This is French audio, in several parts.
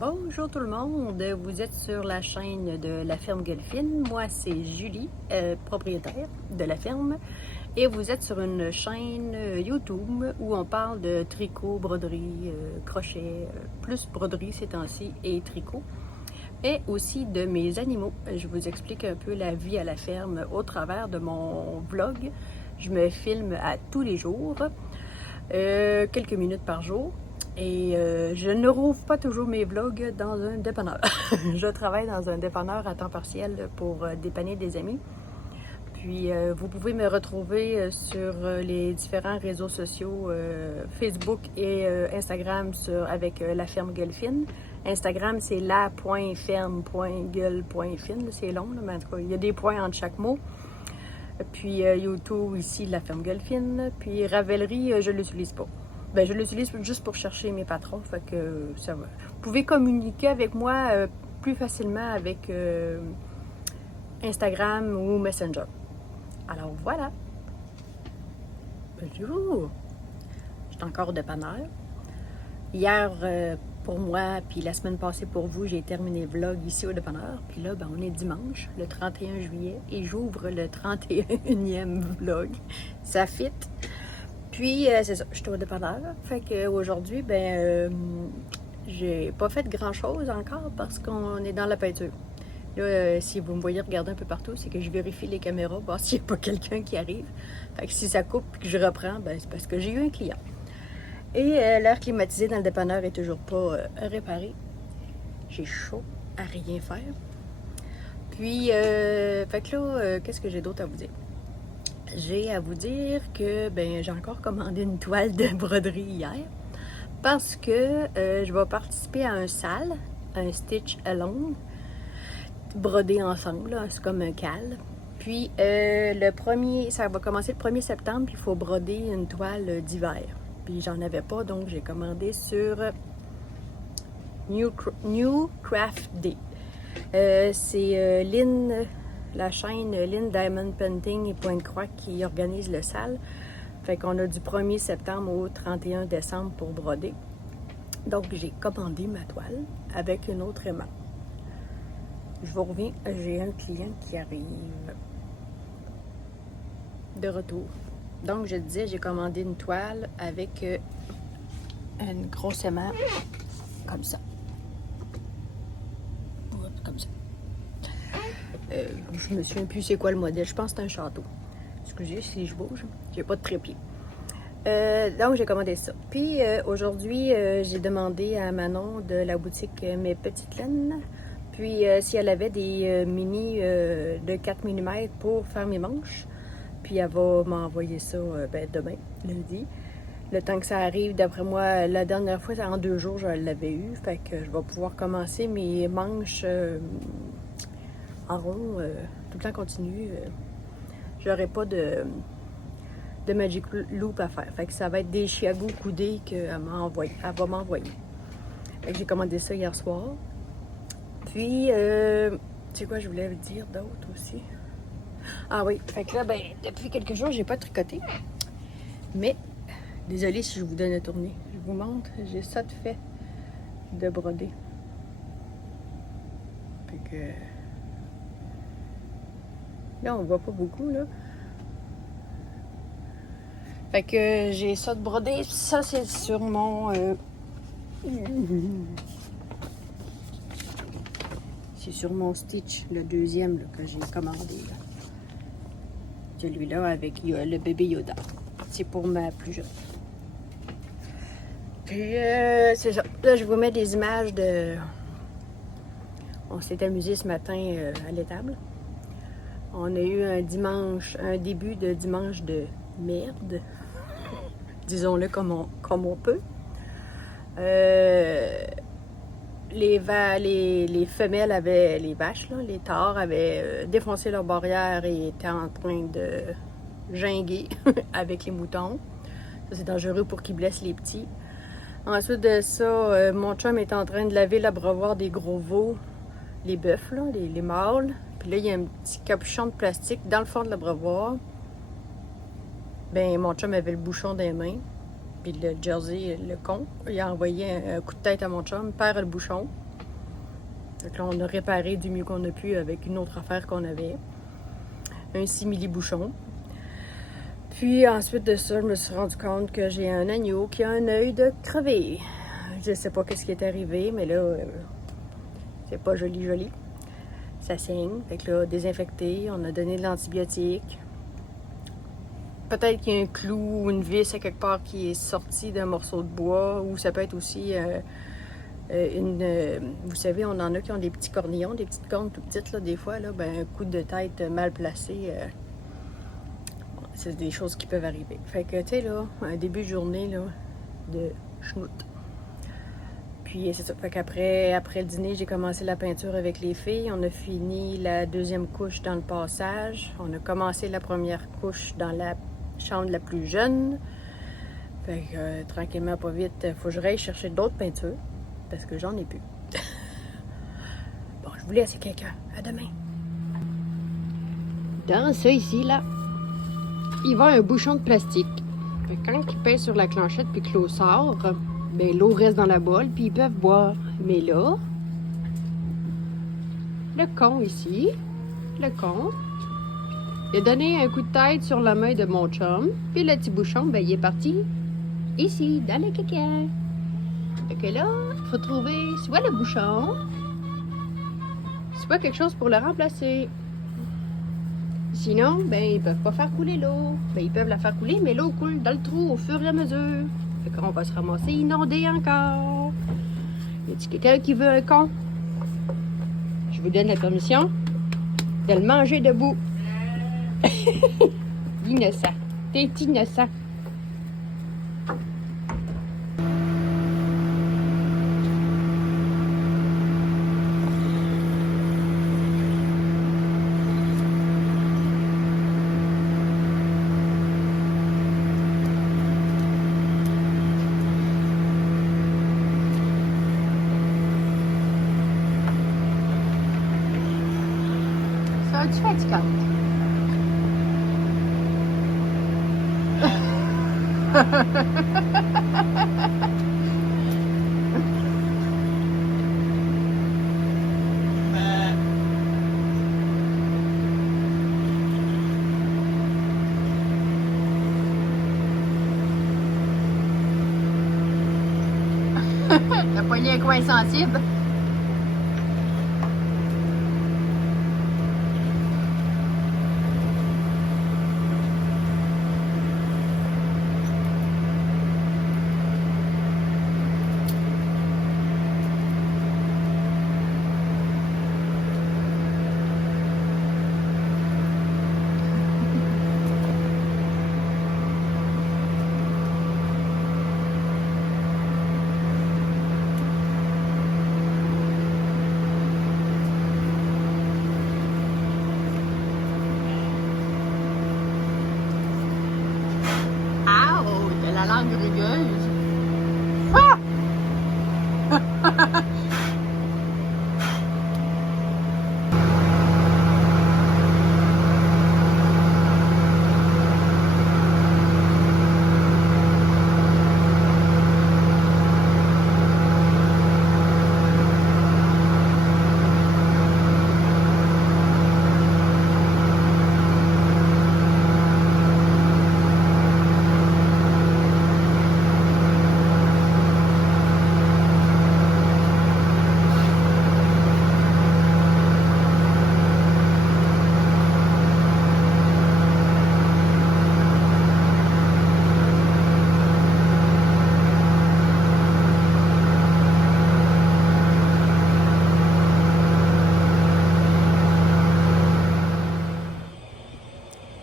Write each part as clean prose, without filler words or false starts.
Bonjour tout le monde, vous êtes sur la chaîne de la ferme Gelfine. Moi c'est Julie, propriétaire de la ferme, et vous êtes sur une chaîne YouTube où on parle de tricot, broderie, crochet, plus broderie ces temps-ci et tricot, et aussi de mes animaux. Je vous explique un peu la vie à la ferme au travers de mon vlog. Je me filme à tous les jours, quelques minutes par jour. Et je ne rouvre pas toujours mes vlogs dans un dépanneur. Je travaille dans un dépanneur à temps partiel pour dépanner des amis. Puis vous pouvez me retrouver sur les différents réseaux sociaux, Facebook et Instagram avec la ferme Gelfine. Instagram, c'est la.ferme.gueule.fine. C'est long, là, mais en tout cas, il y a des points entre chaque mot. Puis YouTube, ici, la ferme Gelfine. Puis Ravelry, je ne l'utilise pas. Ben, je l'utilise juste pour chercher mes patrons, fait que ça va. Vous pouvez communiquer avec moi plus facilement avec Instagram ou Messenger. Alors voilà. Bonjour. Je suis encore au dépanneur. Hier, pour moi, puis la semaine passée pour vous, j'ai terminé le vlog ici au dépanneur. Puis là, ben, on est dimanche, le 31 juillet, et j'ouvre le 31e vlog. Ça fit. Puis, c'est ça, je suis au dépanneur. Fait qu'aujourd'hui, j'ai pas fait grand-chose encore parce qu'on est dans la peinture. Là, si vous me voyez regarder un peu partout, c'est que je vérifie les caméras, voir s'il n'y a pas quelqu'un qui arrive. Fait que si ça coupe et que je reprends, ben, c'est parce que j'ai eu un client. Et l'air climatisé dans le dépanneur est toujours pas réparé. J'ai chaud à rien faire. Puis, fait que là, qu'est-ce que j'ai d'autre à vous dire? J'ai à vous dire que j'ai encore commandé une toile de broderie hier parce que je vais participer à un SAL, un Stitch Along, brodé ensemble, c'est comme un cal. Puis ça va commencer le 1er septembre, puis il faut broder une toile d'hiver. Puis j'en avais pas, donc j'ai commandé sur New Craft Day. C'est la chaîne Lynn Diamond Painting et Pointe-Croix qui organise le SAL. Fait qu'on a du 1er septembre au 31 décembre pour broder. Donc, j'ai commandé ma toile avec une autre aimant. Je vous reviens, j'ai un client qui arrive de retour. Donc, je disais, j'ai commandé une toile avec une grosse aimant comme ça. Comme ça. Je me souviens plus c'est quoi le modèle. Je pense que c'est un château. Excusez si je bouge. J'ai pas de trépied. Donc, j'ai commandé ça. Puis, aujourd'hui, j'ai demandé à Manon de la boutique Mes Petites Laines. Puis, si elle avait des mini de 4 mm pour faire mes manches. Puis, elle va m'envoyer ça demain, lundi. Le temps que ça arrive, d'après moi, la dernière fois, en 2 jours, je l'avais eu. Fait que je vais pouvoir commencer mes manches en rond, tout le temps continu. J'aurai pas de Magic Loop à faire. Fait que ça va être des chiagous coudés qu'elle va m'envoyer. Fait que j'ai commandé ça hier soir. Puis, tu sais quoi, je voulais vous dire d'autre aussi. Ah oui, fait que là, depuis quelques jours, j'ai pas tricoté. Mais, désolée si je vous donne à tourner. Je vous montre, j'ai ça de fait de broder. Fait que... Là, on voit pas beaucoup, là. Fait que j'ai ça de brodé. Ça, c'est sur mon... C'est sur mon Stitch, le deuxième là, que j'ai commandé. Là. Celui-là avec le bébé Yoda. C'est pour ma plus jeune. Puis, c'est ça. Là, je vous mets des images de... On s'est amusé ce matin à l'étable. On a eu un début de dimanche de merde. Disons-le comme on peut. Les femelles avaient, les vaches, là, les tares avaient défoncé leur barrière et étaient en train de ginguer avec les moutons. Ça, c'est dangereux pour qu'ils blessent les petits. Ensuite de ça, mon chum est en train de laver l'abreuvoir des gros veaux, les bœufs, là, les mâles. Puis là, il y a un petit capuchon de plastique dans le fond de l'abreuvoir. Mon chum avait le bouchon dans les mains. Puis le Jersey, le con, il a envoyé un coup de tête à mon chum, perd le bouchon. Donc là, on a réparé du mieux qu'on a pu avec une autre affaire qu'on avait. Un simili-bouchon. Puis ensuite de ça, je me suis rendu compte que j'ai un agneau qui a un œil de crevé. Je sais pas qu'est-ce qui est arrivé, mais là, c'est pas joli. Ça saigne. Fait que là, désinfecté, on a donné de l'antibiotique. Peut-être qu'il y a un clou ou une vis à quelque part qui est sorti d'un morceau de bois, ou ça peut être aussi vous savez, on en a qui ont des petits cornillons, des petites cornes tout petites, là, des fois, là, ben, un coup de tête mal placé, c'est des choses qui peuvent arriver. Fait que, tu sais, là, un début de journée, là, de schnout. Puis, c'est ça. Fait qu'après le dîner, j'ai commencé la peinture avec les filles. On a fini la deuxième couche dans le passage. On a commencé la première couche dans la chambre la plus jeune. Fait que, tranquillement, pas vite, faut que je raille chercher d'autres peintures. Parce que j'en ai plus. Bon, je vous laisse quelqu'un. À demain. Dans ça ici, là, il va un bouchon de plastique. Fait que quand il pèse sur la clenchette puis que l'eau sort, ben l'eau reste dans la boîte puis ils peuvent boire. Mais là, le con ici, il a donné un coup de tête sur la main de mon chum. Puis le petit bouchon, ben il est parti ici, dans le caca. Fait que là, il faut trouver soit le bouchon, soit quelque chose pour le remplacer. Sinon, ben, ils peuvent pas faire couler l'eau. Ben, ils peuvent la faire couler, mais l'eau coule dans le trou au fur et à mesure. Fait qu'on va se ramasser inondé encore. Y a-t-il quelqu'un qui veut un con? Je vous donne la permission de le manger debout. Innocent. T'es innocent. Tu fatigante. T'as pogné un coin sensible. La langue rugueuse. Ah!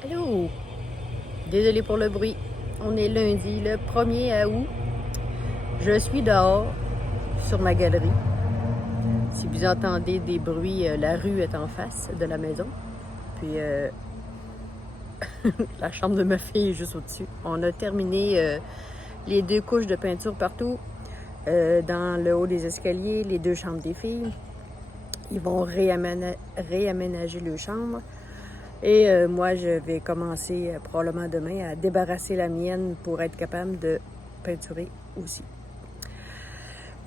Allô? Désolée pour le bruit. On est lundi, le 1er août. Je suis dehors, sur ma galerie. Si vous entendez des bruits, la rue est en face de la maison. Puis la chambre de ma fille est juste au-dessus. On a terminé les 2 couches de peinture partout. Dans le haut des escaliers, les 2 chambres des filles. Ils vont réaménager le chambre. Et moi, je vais commencer probablement demain à débarrasser la mienne pour être capable de peinturer aussi.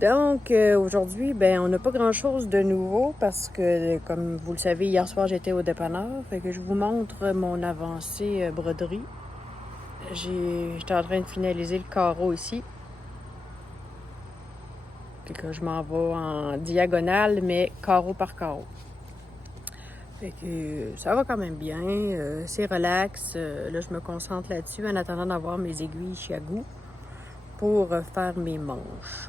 Donc, aujourd'hui, ben, on n'a pas grand-chose de nouveau parce que, comme vous le savez, hier soir, j'étais au dépanneur. Fait que je vous montre mon avancée broderie. J'étais en train de finaliser le carreau ici. Puis que je m'en vais en diagonale, mais carreau par carreau. Fait que ça va quand même bien. C'est relax. Là, je me concentre là-dessus en attendant d'avoir mes aiguilles Chiagou pour faire mes manches.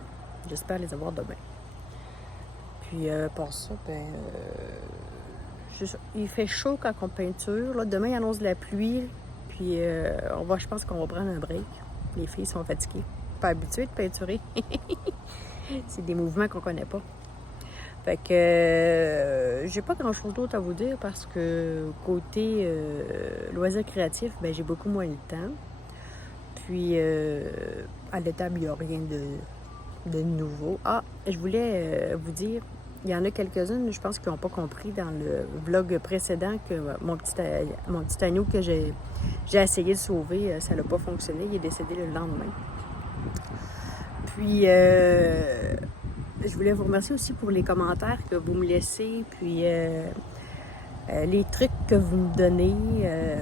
J'espère les avoir demain. Puis pour ça, ben, il fait chaud quand on peinture. Là. Demain, il annonce de la pluie. Puis je pense qu'on va prendre un break. Les filles sont fatiguées. Pas habituées de peinturer. C'est des mouvements qu'on connaît pas. Fait que j'ai pas grand chose d'autre à vous dire parce que côté loisirs créatifs, ben, j'ai beaucoup moins le temps. Puis à l'étable, il n'y a rien de nouveau. Ah, je voulais vous dire, il y en a quelques-unes, je pense, qui n'ont pas compris dans le vlog précédent que mon petit agneau que j'ai essayé de sauver, ça n'a pas fonctionné. Il est décédé le lendemain. Puis je voulais vous remercier aussi pour les commentaires que vous me laissez, puis les trucs que vous me donnez.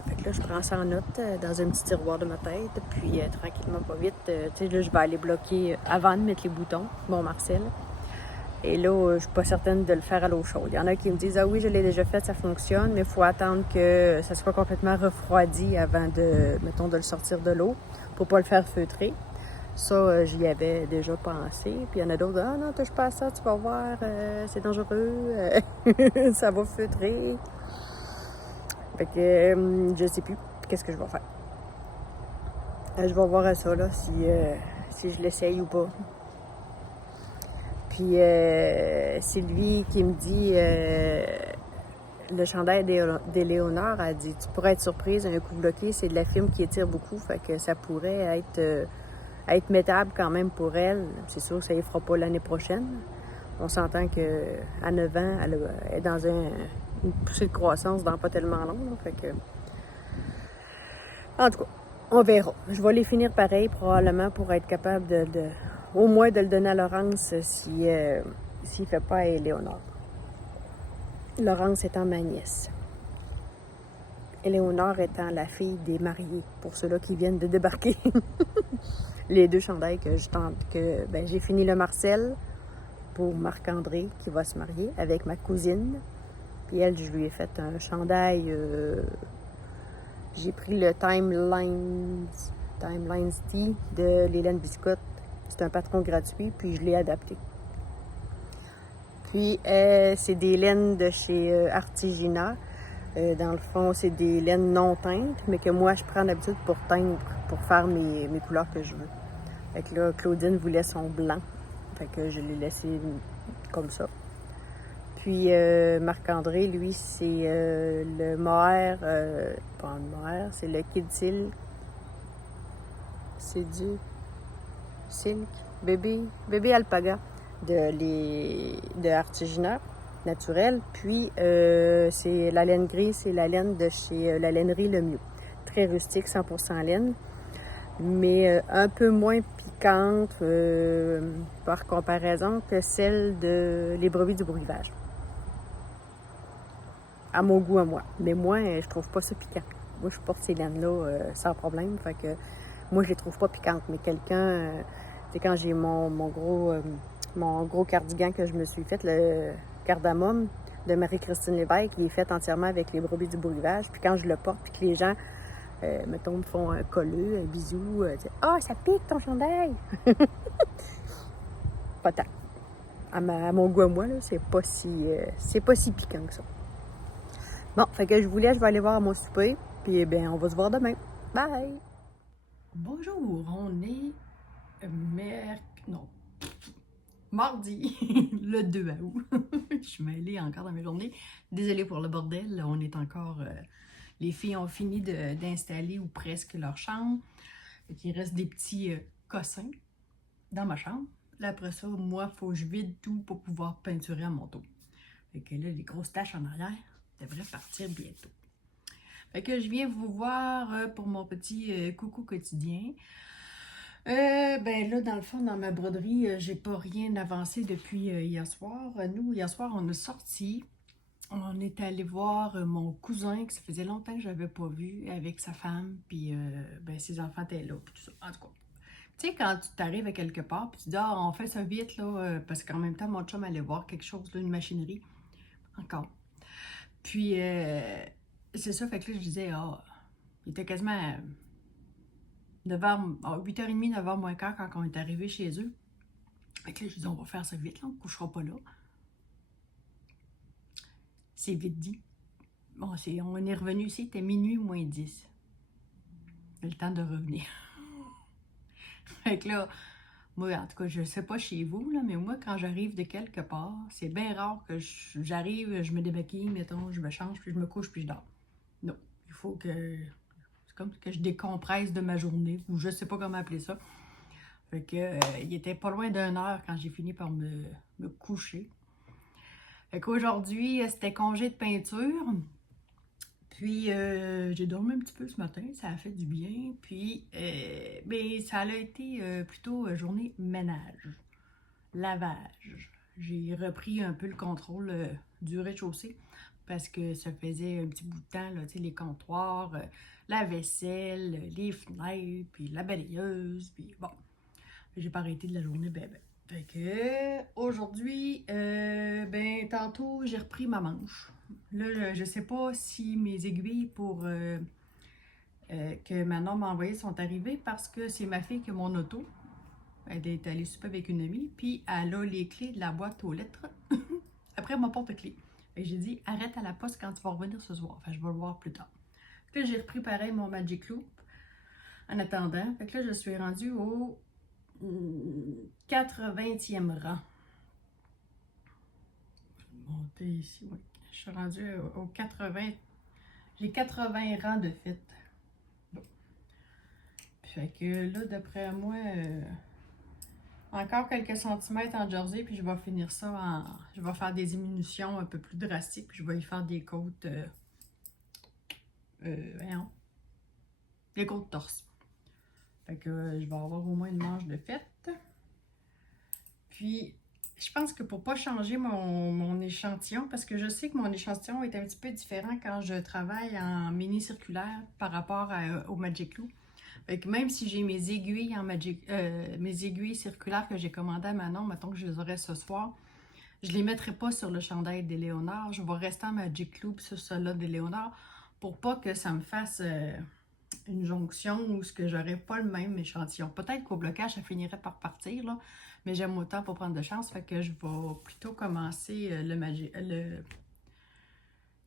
Fait que là, je prends ça en note dans un petit tiroir de ma tête, puis tranquillement, pas vite, tu sais, là, je vais aller bloquer avant de mettre les boutons, mon Marcel. Et là, je suis pas certaine de le faire à l'eau chaude. Il y en a qui me disent « Ah oui, je l'ai déjà fait, ça fonctionne, mais il faut attendre que ça soit complètement refroidi avant de, mettons, de le sortir de l'eau pour pas le faire feutrer. » Ça, j'y avais déjà pensé. Puis il y en a d'autres, ah non, touche pas à ça, tu vas voir, c'est dangereux, ça va feutrer. Fait que je sais plus qu'est-ce que je vais faire. Je vais voir ça, là, si je l'essaye ou pas. Puis Sylvie qui me dit, le chandail d'Éléonore, elle dit, tu pourrais être surprise, un coup bloqué, c'est de la film qui étire beaucoup, fait que ça pourrait être mettable quand même pour elle. C'est sûr que ça ne fera pas l'année prochaine. On s'entend qu'à 9 ans, elle est dans une poussée de croissance dans pas tellement long. Là, fait que... En tout cas, on verra. Je vais les finir pareil, probablement, pour être capable au moins de le donner à Laurence s'il ne fait pas à Éléonore. Laurence étant ma nièce. Éléonore étant la fille des mariés, pour ceux-là qui viennent de débarquer. Les deux chandails que j'ai fini le Marcel pour Marc-André qui va se marier avec ma cousine. Puis elle, je lui ai fait un chandail. J'ai pris le Timelines Tea de l'Hélène Biscotte. C'est un patron gratuit, puis je l'ai adapté. Puis c'est des laines de chez Artigina. Dans le fond, c'est des laines non teintes, mais que moi, je prends d'habitude pour teindre, pour faire mes couleurs que je veux. Fait que là, Claudine voulait son blanc. Fait que je l'ai laissé comme ça. Puis Marc-André, lui, c'est le mohair, pas un mohair, c'est le Kid-Silk. C'est du silk, bébé alpaga de Artigina naturel. Puis c'est la laine grise, c'est la laine de chez la lainerie Le Mieux. Très rustique, 100% laine, mais un peu moins piquante par comparaison que celle de les brebis du breuvage. À mon goût à moi. Mais moi, je trouve pas ça piquant. Moi, je porte ces laines-là sans problème. Fait que moi, je les trouve pas piquantes. Mais quelqu'un, c'est quand j'ai mon gros cardigan que je me suis fait, le cardamome de Marie-Christine Lévesque, il est fait entièrement avec les brebis du breuvage. Puis quand je le porte, puis que les gens, mettons, me font un colleux, un bisou, ah, ça pique ton chandail! Pas tant. À mon goût à moi, là, c'est pas si piquant que ça. Bon, fait que je vous laisse, je vais aller voir mon souper, puis bien, on va se voir demain. Bye! Bonjour, on est mardi, le 2 août. Je suis mêlée encore dans mes journées. Désolée pour le bordel, on est encore... les filles ont fini d'installer ou presque leur chambre. Il reste des petits cossins dans ma chambre. Là, après ça, moi, il faut que je vide tout pour pouvoir peinturer à mon tour. Fait que là, les grosses taches en arrière devraient partir bientôt. Fait que je viens vous voir pour mon petit coucou quotidien. Ben là, dans le fond, dans ma broderie, j'ai pas rien avancé depuis hier soir. Nous, hier soir, on a sorti. On est allé voir mon cousin que ça faisait longtemps que je n'avais pas vu avec sa femme, puis ben, ses enfants étaient là, puis tout ça. En tout cas, tu sais, quand tu t'arrives à quelque part, puis tu dis, ah, on fait ça vite, là, parce qu'en même temps, mon chum allait voir quelque chose, là, une machinerie, encore. Puis, c'est ça, fait que là, je disais, ah, il était quasiment 9h, 8h30, 9h moins quart quand on est arrivé chez eux. Fait que là, je disais, on va faire ça vite, là, on ne couchera pas là. C'est vite dit. Bon, on est revenu ici, c'était minuit moins 10. Le temps de revenir. Fait que là, moi, en tout cas, je sais pas chez vous, là, mais moi, quand j'arrive de quelque part, c'est bien rare que j'arrive, je me démaquille, mettons, je me change, puis je me couche, puis je dors. Non, il faut que... C'est comme que je décompresse de ma journée, ou je sais pas comment appeler ça. Fait que, il était pas loin d'1 heure quand j'ai fini par me coucher. Fait qu'aujourd'hui, c'était congé de peinture. Puis, j'ai dormi un petit peu ce matin, ça a fait du bien. Puis, ben, ça a été plutôt journée ménage, lavage. J'ai repris un peu le contrôle du rez-de-chaussée parce que ça faisait un petit bout de temps, là, tu sais, les comptoirs, la vaisselle, les fenêtres, puis la balayeuse, puis bon. J'ai pas arrêté de la journée, ben. Fait que aujourd'hui, ben tantôt j'ai repris ma manche. Là, je sais pas si mes aiguilles pour que Manon m'a envoyées sont arrivées parce que c'est ma fille qui a mon auto. Elle est allée souper avec une amie, puis elle a les clés de la boîte aux lettres après mon porte-clés. Et j'ai dit, arrête à la poste quand tu vas revenir ce soir. Enfin, je vais le voir plus tard. Puis là, j'ai repris pareil mon Magic Loop en attendant. Fait que là, je suis rendue au 80e rang. Je vais monter ici, oui. Je suis rendue au 80. J'ai 80 rangs de fit. Bon. Fait que là, d'après moi, encore quelques centimètres en jersey, puis je vais finir ça en... Je vais faire des diminutions un peu plus drastiques, puis je vais y faire des côtes... voyons. Des côtes torse. Fait que je vais avoir au moins une manche de fête. Puis, je pense que pour pas changer mon échantillon, parce que je sais que mon échantillon est un petit peu différent quand je travaille en mini circulaire par rapport au Magic Loop. Fait que même si j'ai mes aiguilles en mes aiguilles circulaires que j'ai commandées à Manon, mettons que je les aurai ce soir, je les mettrai pas sur le chandail d'Éléonore. Je vais rester en Magic Loop sur celui-là d'Éléonore pour pas que ça me fasse une jonction où ce que j'aurais pas le même échantillon. Peut-être qu'au blocage, ça finirait par partir, là, mais j'aime autant pour prendre de chance, fait que je vais plutôt commencer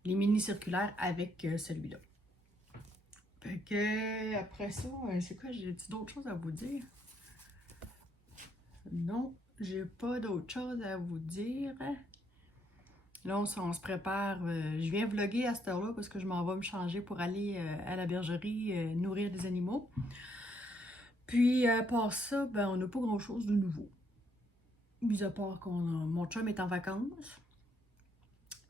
les mini circulaires avec celui-là. Fait que après ça, c'est quoi? J'ai d'autres choses à vous dire? Non, j'ai pas d'autres choses à vous dire. Là, on se prépare. Je viens vlogger à cette heure-là parce que je m'en vais me changer pour aller à la bergerie nourrir des animaux. Puis, à part ça, ben, on n'a pas grand-chose de nouveau. Mis à part mon chum est en vacances.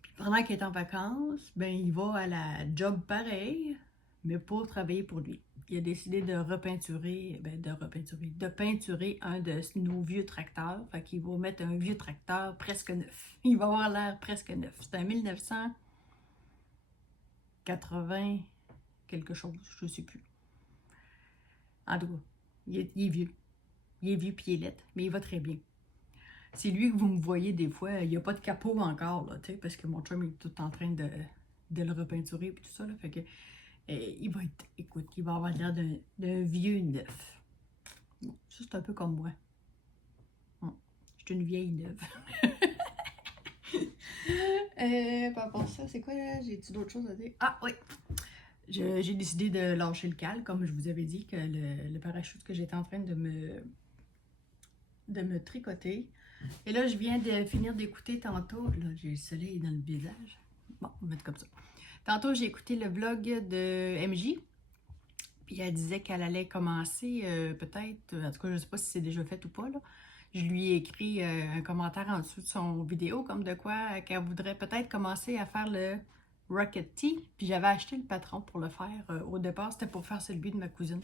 Puis pendant qu'il est en vacances, ben, il va à la job pareil, mais pour travailler pour lui. Il a décidé de repeinturer, de peinturer un de nos vieux tracteurs. Fait qu'il va mettre un vieux tracteur presque neuf. Il va avoir l'air presque neuf. C'est un 1980 quelque chose, je ne sais plus. En tout cas, il est vieux. Il est vieux puis il est laid, mais il va très bien. C'est lui que vous me voyez des fois. Il n'y a pas de capot encore, là, parce que mon chum est tout en train de le repeinturer et tout ça. Là, fait que il va être, écoute, il va avoir l'air d'un vieux neuf. Bon, ça, c'est un peu comme moi. Je suis une vieille neuve. Par rapport à ça, c'est quoi là? J'ai-tu d'autres choses à dire? Ah oui! J'ai décidé de lâcher le cal, comme je vous avais dit, que le parachute que j'étais en train de me tricoter. Et là, je viens de finir d'écouter tantôt. Là, j'ai le soleil dans le visage. Bon, on va mettre comme ça. Tantôt, j'ai écouté le vlog de MJ. Puis elle disait qu'elle allait commencer, peut-être, en tout cas, je ne sais pas si c'est déjà fait ou pas, là. Je lui ai écrit un commentaire en dessous de son vidéo, comme de quoi qu'elle voudrait peut-être commencer à faire le Rocket Tea. Puis j'avais acheté le patron pour le faire. Au départ, c'était pour faire celui de ma cousine.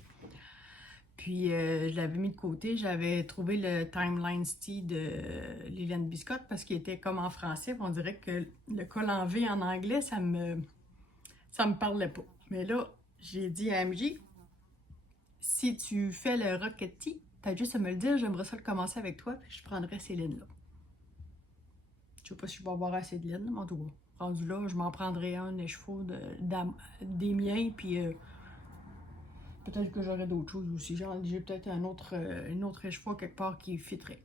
Puis je l'avais mis de côté. J'avais trouvé le Timeline Tea de Liliane Biscotte parce qu'il était comme en français. On dirait que le col en V en anglais, ça me parlait pas. Mais là, j'ai dit à MJ, si tu fais le Rocket Tea, t'as juste à me le dire, j'aimerais ça le commencer avec toi, puis je prendrais ces lignes-là. Je sais pas si je vais avoir assez de lignes, mais en tout cas, rendu là, je m'en prendrai un écheveau des miens, puis peut-être que j'aurai d'autres choses aussi. J'ai peut-être un autre écheveau quelque part qui fitterait.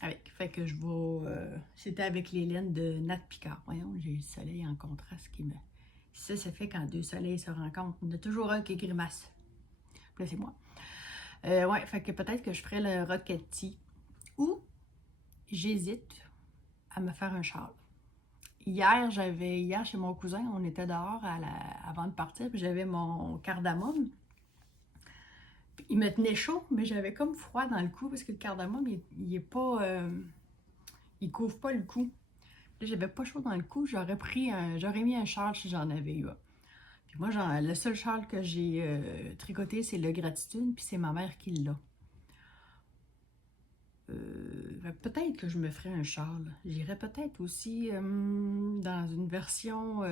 Avec. Fait que je vais. C'était avec les laines de Nat Picard. Voyons, j'ai le soleil en contraste qui me. Ça fait quand deux soleils se rencontrent. Il y en a toujours un qui grimace. Puis là, c'est moi. Ouais, fait que peut-être que je ferais le Rocket Tea. Ou j'hésite à me faire un châle. Hier, chez mon cousin, on était dehors avant de partir, puis j'avais mon cardamome. Il me tenait chaud, mais j'avais comme froid dans le cou parce que le cardamome, il est pas. Il couvre pas le cou. Là, j'avais pas chaud dans le cou, j'aurais mis un châle si j'en avais eu un. Puis moi, le seul châle que j'ai tricoté, c'est le Gratitude, puis c'est ma mère qui l'a. Peut-être que je me ferais un châle. J'irais peut-être aussi dans une version.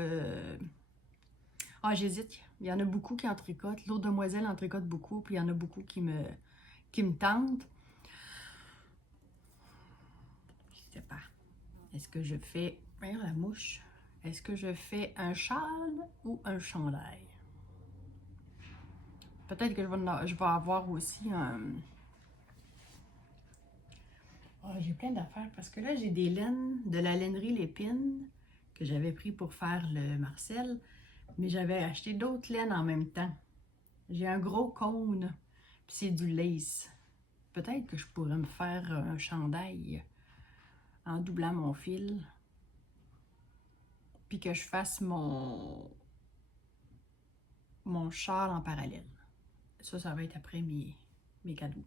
Ah, j'hésite. Il y en a beaucoup qui en tricotent. L'autre demoiselle en tricote beaucoup, puis il y en a beaucoup qui me tentent. Je sais pas. Est-ce que je fais. Voyons la mouche. Est-ce que je fais un châle ou un chandail? Peut-être que je vais avoir aussi un. Oh, j'ai plein d'affaires parce que là, j'ai des laines de la lainerie Lépine que j'avais pris pour faire le Marcel, mais j'avais acheté d'autres laines en même temps. J'ai un gros cône, puis c'est du lace. Peut-être que je pourrais me faire un chandail en doublant mon fil, puis que je fasse mon châle en parallèle. Ça va être après mes cadeaux.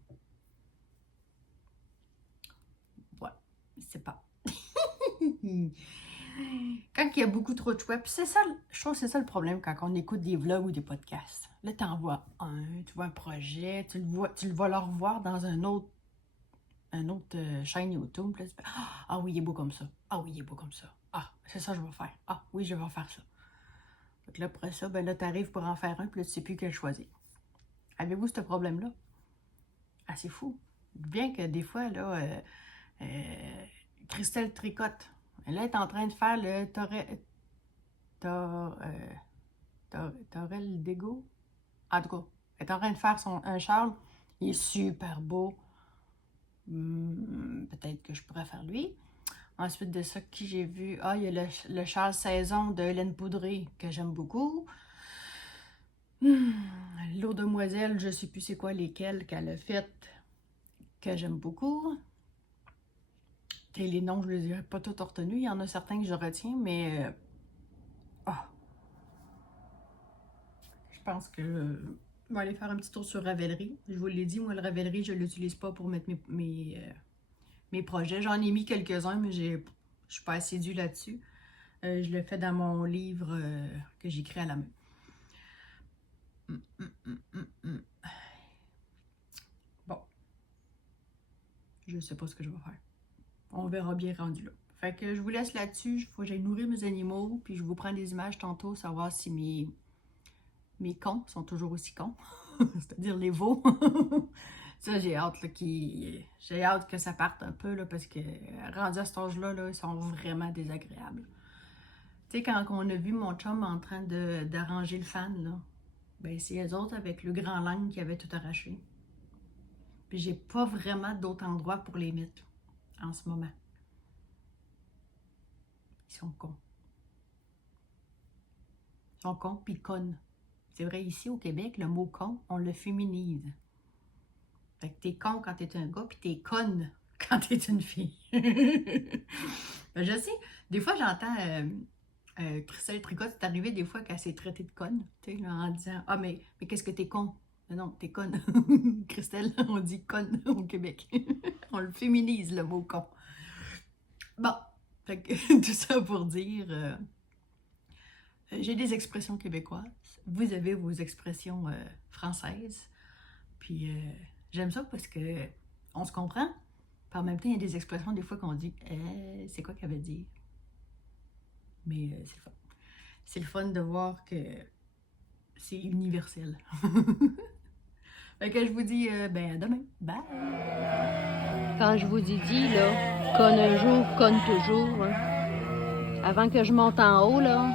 Ouais, c'est pas. Quand il y a beaucoup trop de choix, puis c'est ça, je trouve que c'est ça le problème quand on écoute des vlogs ou des podcasts. Là, tu en vois tu vois un projet, tu le vas le revoir dans un autre chaîne YouTube. Puis là, tu fais, ah oui, il est beau comme ça. Ah oui, il est beau comme ça. Ah, c'est ça que je vais faire. Ah oui, je vais faire ça. Donc là, après ça, ben là, tu arrives pour en faire un, puis là, tu sais plus quel choisir. Avez-vous ce problème-là? Ah, c'est fou. Bien que des fois, là, Christelle tricote. Elle est en train de faire le Torel Dego. En tout cas, elle est en train de faire un châle. Il est super beau. Peut-être que je pourrais faire lui. Ensuite de ça, qui j'ai vu? Ah, il y a le châle saison de Hélène Poudré que j'aime beaucoup. L'eau demoiselle, je sais plus c'est quoi lesquelles qu'elle a faites que j'aime beaucoup. Et les noms, je les ai pas tous retenus. Il y en a certains que je retiens, mais je pense que je vais aller faire un petit tour sur Ravelry. Je vous l'ai dit, moi, le Ravelry, je ne l'utilise pas pour mettre mes projets. J'en ai mis quelques-uns, mais je ne suis pas assidue là-dessus. Je le fais dans mon livre que j'écris à la main. Bon. Je ne sais pas ce que je vais faire. On verra bien rendu là. Fait que je vous laisse là-dessus. Il faut que j'aille nourrir mes animaux. Puis je vous prends des images tantôt, savoir si mes cons sont toujours aussi cons. C'est-à-dire les veaux. Ça, j'ai hâte que ça parte un peu, là, parce que rendu à cet âge-là, là, ils sont vraiment désagréables. Tu sais, quand on a vu mon chum en train d'arranger le fan, là, ben c'est eux autres avec le grand langue qui avaient tout arraché. Puis j'ai pas vraiment d'autres endroits pour les mettre en ce moment. Ils sont cons. Ils sont cons puis connes. C'est vrai, ici au Québec, le mot con, on le féminise. Fait que t'es con quand t'es un gars, puis t'es conne quand t'es une fille. Ben, je sais, des fois j'entends Christelle Tricotte, c'est arrivé des fois qu'elle s'est traitée de conne, tu sais, en disant « Ah, mais qu'est-ce que t'es con? » Non, t'es conne. Christelle, on dit conne au Québec. On le féminise, le mot con. Bon, fait que, tout ça pour dire... j'ai des expressions québécoises. Vous avez vos expressions françaises. Puis j'aime ça parce que on se comprend. Puis en même temps, il y a des expressions des fois qu'on dit c'est quoi qu'elle veut dire? Mais c'est le fun. C'est le fun de voir que c'est universel. Fait que je vous dis ben à demain. Bye! Quand je vous ai dit, là, conne un jour, conne toujours, hein, avant que je monte en haut, là,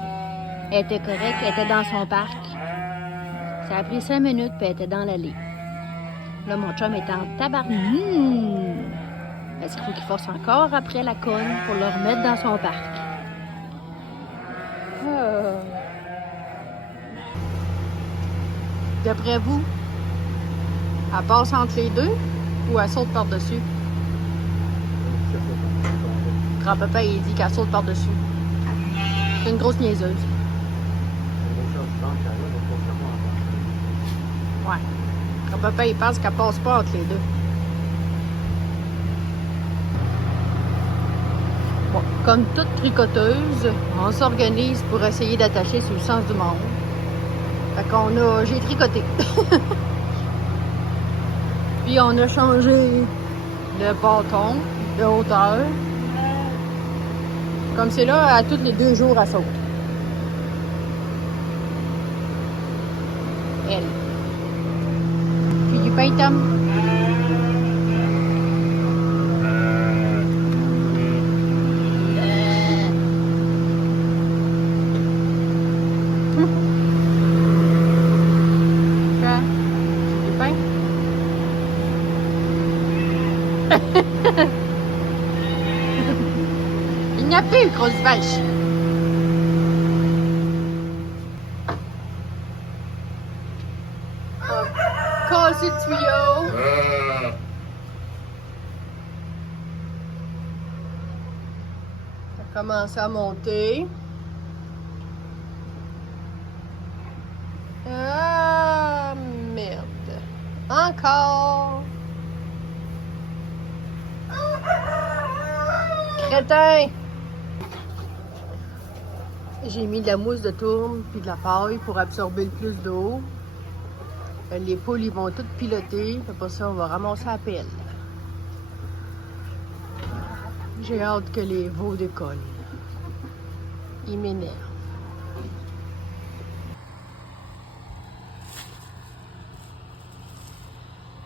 elle était correcte, elle était dans son parc. Ça a pris 5 minutes, puis elle était dans l'allée. Là, mon chum est en tabarnak. Est-ce qu'il faut qu'il force encore après la conne pour le remettre dans son parc? D'après vous, elle passe entre les deux ou elle saute par-dessus? Grand-papa, il dit qu'elle saute par-dessus. C'est une grosse niaiseuse. Ouais. Grand-papa, il pense qu'elle passe pas entre les deux. Bon, comme toute tricoteuse, on s'organise pour essayer d'attacher sur le sens du monde. Fait qu'on a... J'ai tricoté. Puis on a changé le bâton de hauteur. Comme c'est là, à tous les 2 jours, elle saute. Elle. Puis du pain, Tom. Du pain. Il n'y a plus, grosse vache. Cassé le tuyau. Ça commence à monter. Ah, merde. Encore. Crétin. J'ai mis de la mousse de tourne puis de la paille pour absorber le plus d'eau. Les poules, ils vont toutes piloter. Après ça, on va ramasser la pelle. J'ai hâte que les veaux décollent. Ils m'énervent.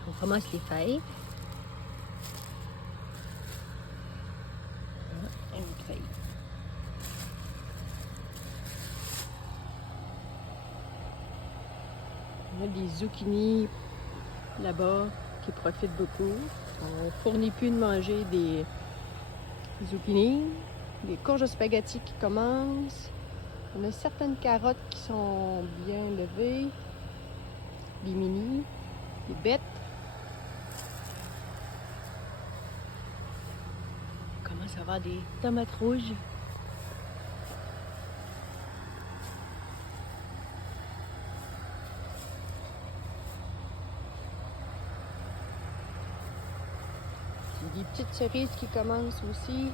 On commence les feuilles. Une autre feuille. On a des zucchini là-bas qui profitent beaucoup. On fournit plus de manger des zucchini, des courges spaghetti qui commencent. On a certaines carottes qui sont bien levées, des mini, des bêtes. On commence à avoir des tomates rouges. Des petites cerises qui commencent aussi.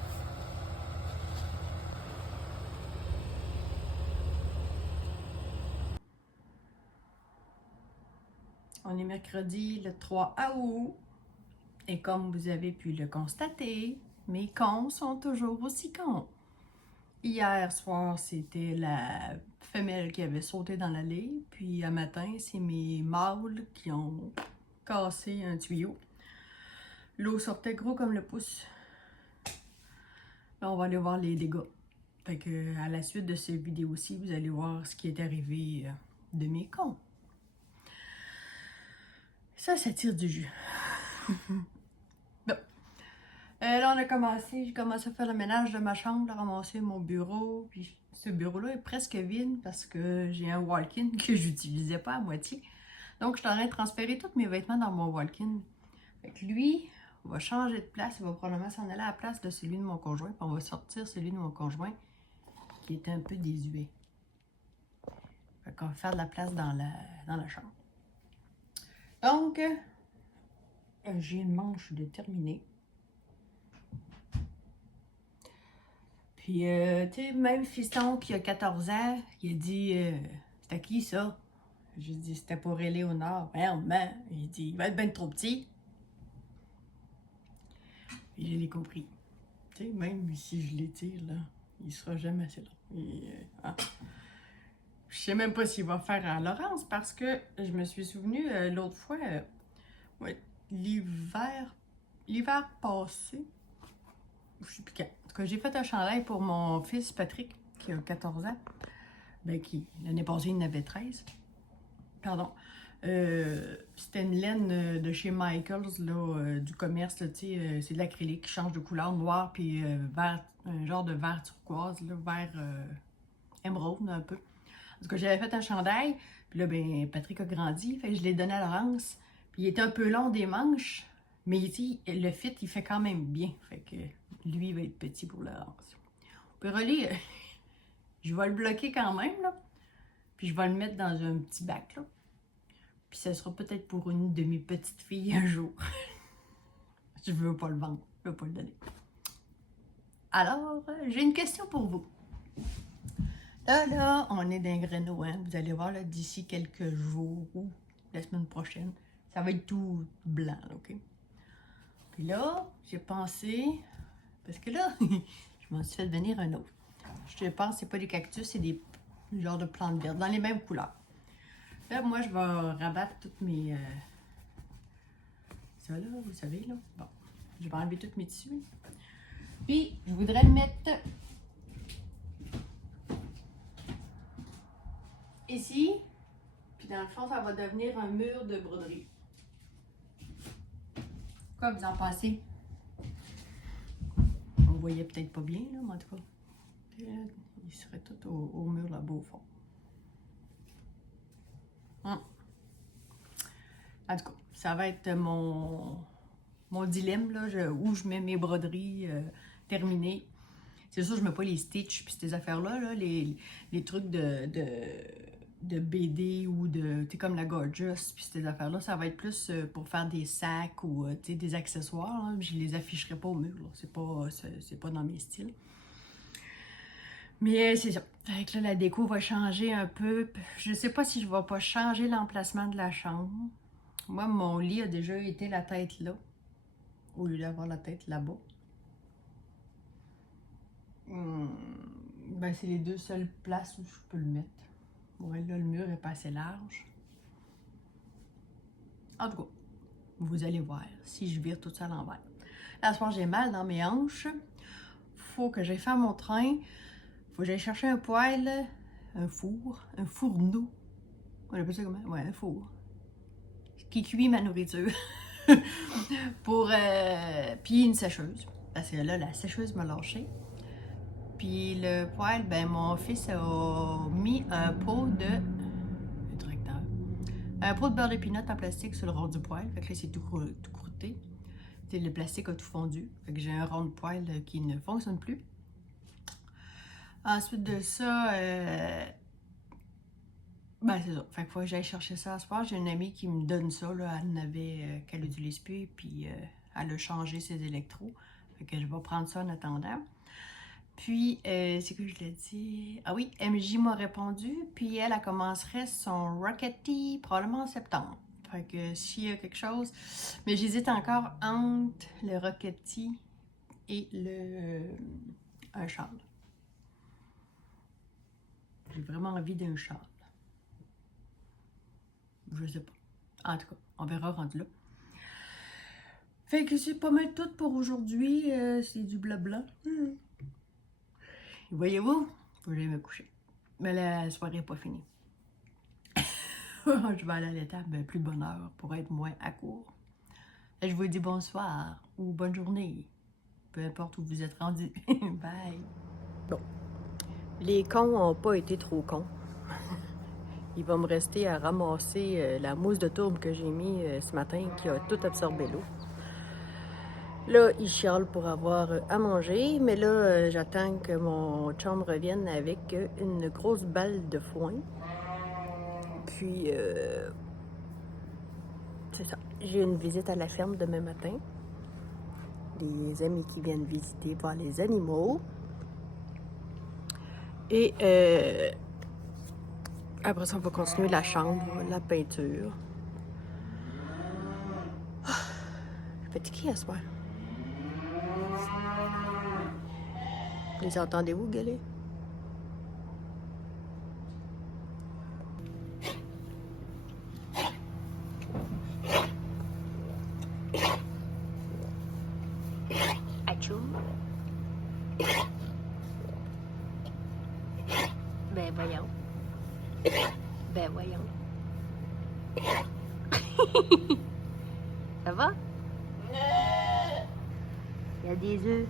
On est mercredi le 3 août. Et comme vous avez pu le constater, mes cons sont toujours aussi cons. Hier soir, c'était la femelle qui avait sauté dans l'allée. Puis à matin, c'est mes mâles qui ont cassé un tuyau. L'eau sortait gros comme le pouce. Là, on va aller voir les dégâts. Fait que à la suite de cette vidéo-ci, vous allez voir ce qui est arrivé de mes cons. Ça tire du jus. Bon. Là, j'ai commencé à faire le ménage de ma chambre, à ramasser mon bureau. Puis ce bureau-là est presque vide parce que j'ai un walk-in que je n'utilisais pas à moitié. Donc, je suis en train de transférer tous mes vêtements dans mon walk-in. Fait que lui, on va changer de place. Il va probablement s'en aller à la place de celui de mon conjoint. Puis on va sortir celui de mon conjoint qui est un peu désuet. Fait qu'on va faire de la place dans la chambre. Donc, j'ai une manche de terminée. Puis, tu sais, même Fiston qui a 14 ans, il a dit c'est à qui ça? J'ai dit, c'était pour Éléonore. Merde, il dit, il va être bien trop petit. Et je l'ai compris. Tu sais, même si je l'étire, là, il sera jamais assez long. Et, je sais même pas s'il va faire à Laurence parce que je me suis souvenu l'autre fois, ouais, l'hiver passé, je sais plus quand. En tout cas, j'ai fait un chandail pour mon fils Patrick, qui a 14 ans. Ben, qui, l'année passée, il en avait 13. Pardon. C'était une laine de chez Michaels, là, du commerce, là, c'est de l'acrylique qui change de couleur, noir puis vert, un genre de vert turquoise, là, vert émeraude un peu. En tout cas, j'avais fait un chandail, puis là, ben, Patrick a grandi, fait que je l'ai donné à Laurence. Puis il était un peu long des manches, mais le fit, il fait quand même bien. Fait que lui, il va être petit pour Laurence. Puis relais, je vais le bloquer quand même, là. Puis je vais le mettre dans un petit bac, là. Puis ça sera peut-être pour une de mes petites filles un jour. Je veux pas le vendre, je veux pas le donner. Alors, j'ai une question pour vous. Là, on est d'un Grenoble, hein? Vous allez voir, là, d'ici quelques jours ou la semaine prochaine, ça va être tout blanc, là, OK? Puis là, j'ai pensé, parce que là, je m'en suis fait venir un autre. Je pense que c'est pas des cactus, c'est des genres de plantes vertes, dans les mêmes couleurs. Là, moi, je vais rabattre toutes mes... ça, là, vous savez, là. Bon, je vais enlever tous mes tissus. Puis, je voudrais le mettre ici. Puis, dans le fond, ça va devenir un mur de broderie. Quoi vous en pensez? On voyait peut-être pas bien, là, mais en tout cas, il serait tout au mur là-bas au fond. En tout cas, ça va être mon dilemme, là, où je mets mes broderies terminées. C'est sûr, je mets pas les stitches puis ces affaires-là, là, les trucs de BD ou de, tu sais, comme la Gorgeous puis ces affaires-là, ça va être plus pour faire des sacs ou, tu sais, des accessoires. Là. Je les afficherai pas au mur, là. C'est pas dans mes styles. Mais c'est ça. Fait que là, la déco va changer un peu. Je sais pas si je vais pas changer l'emplacement de la chambre. Moi, mon lit a déjà été la tête là, au lieu d'avoir la tête là-bas. Ben, c'est les deux seules places où je peux le mettre. Ouais, là, le mur est pas assez large. En tout cas, vous allez voir si je vire tout ça à l'envers. Là, ce soir, j'ai mal dans mes hanches. Faut que j'aille faire mon train. Faut que j'aille chercher un poêle, un four, un fourneau. On appelle ça comment? Ouais, un four. Qui cuit ma nourriture. Puis une sécheuse. Parce que là, la sécheuse m'a lâché. Puis le poêle, ben mon fils a mis un pot de... Le tracteur. Un pot de beurre de pinot en plastique sur le rond du poêle. Fait que là, c'est tout croûté. T'sais, le plastique a tout fondu. Fait que j'ai un rond de poêle qui ne fonctionne plus. Ensuite de ça, ben c'est ça. Fait qu'il faut que j'aille chercher ça à ce soir. J'ai une amie qui me donne ça, là. Elle n'avait qu'elle n'utilise plus, puis elle a changé ses électros. Fait que je vais prendre ça en attendant. Puis, c'est que je l'ai dit... Ah oui, MJ m'a répondu, puis elle commencerait son Rockety probablement en septembre. Fait que s'il y a quelque chose... Mais j'hésite encore entre le Rockety et un châle. J'ai vraiment envie d'un châle. Je sais pas. En tout cas, on verra rendu là. Fait que c'est pas mal tout pour aujourd'hui. C'est du blabla. Voyez-vous, faut que j'aille me coucher. Mais la soirée n'est pas finie. Je vais aller à l'étable plus bonne heure pour être moins à court. Et je vous dis bonsoir ou bonne journée. Peu importe où vous êtes rendu. Bye. Bon. Les cons n'ont pas été trop cons. Il va me rester à ramasser la mousse de tourbe que j'ai mis ce matin qui a tout absorbé l'eau. Là, il chiale pour avoir à manger, mais là, j'attends que mon chum revienne avec une grosse balle de foin. Puis, c'est ça. J'ai une visite à la ferme demain matin. Des amis qui viennent visiter, voir les animaux. Et Après ça, on va continuer la chambre, la peinture. Je suis fatiguée à ce soir. Les entendez-vous gueuler? Achou? Ben voyons. Ben voyons. Ça va? Il y a des œufs.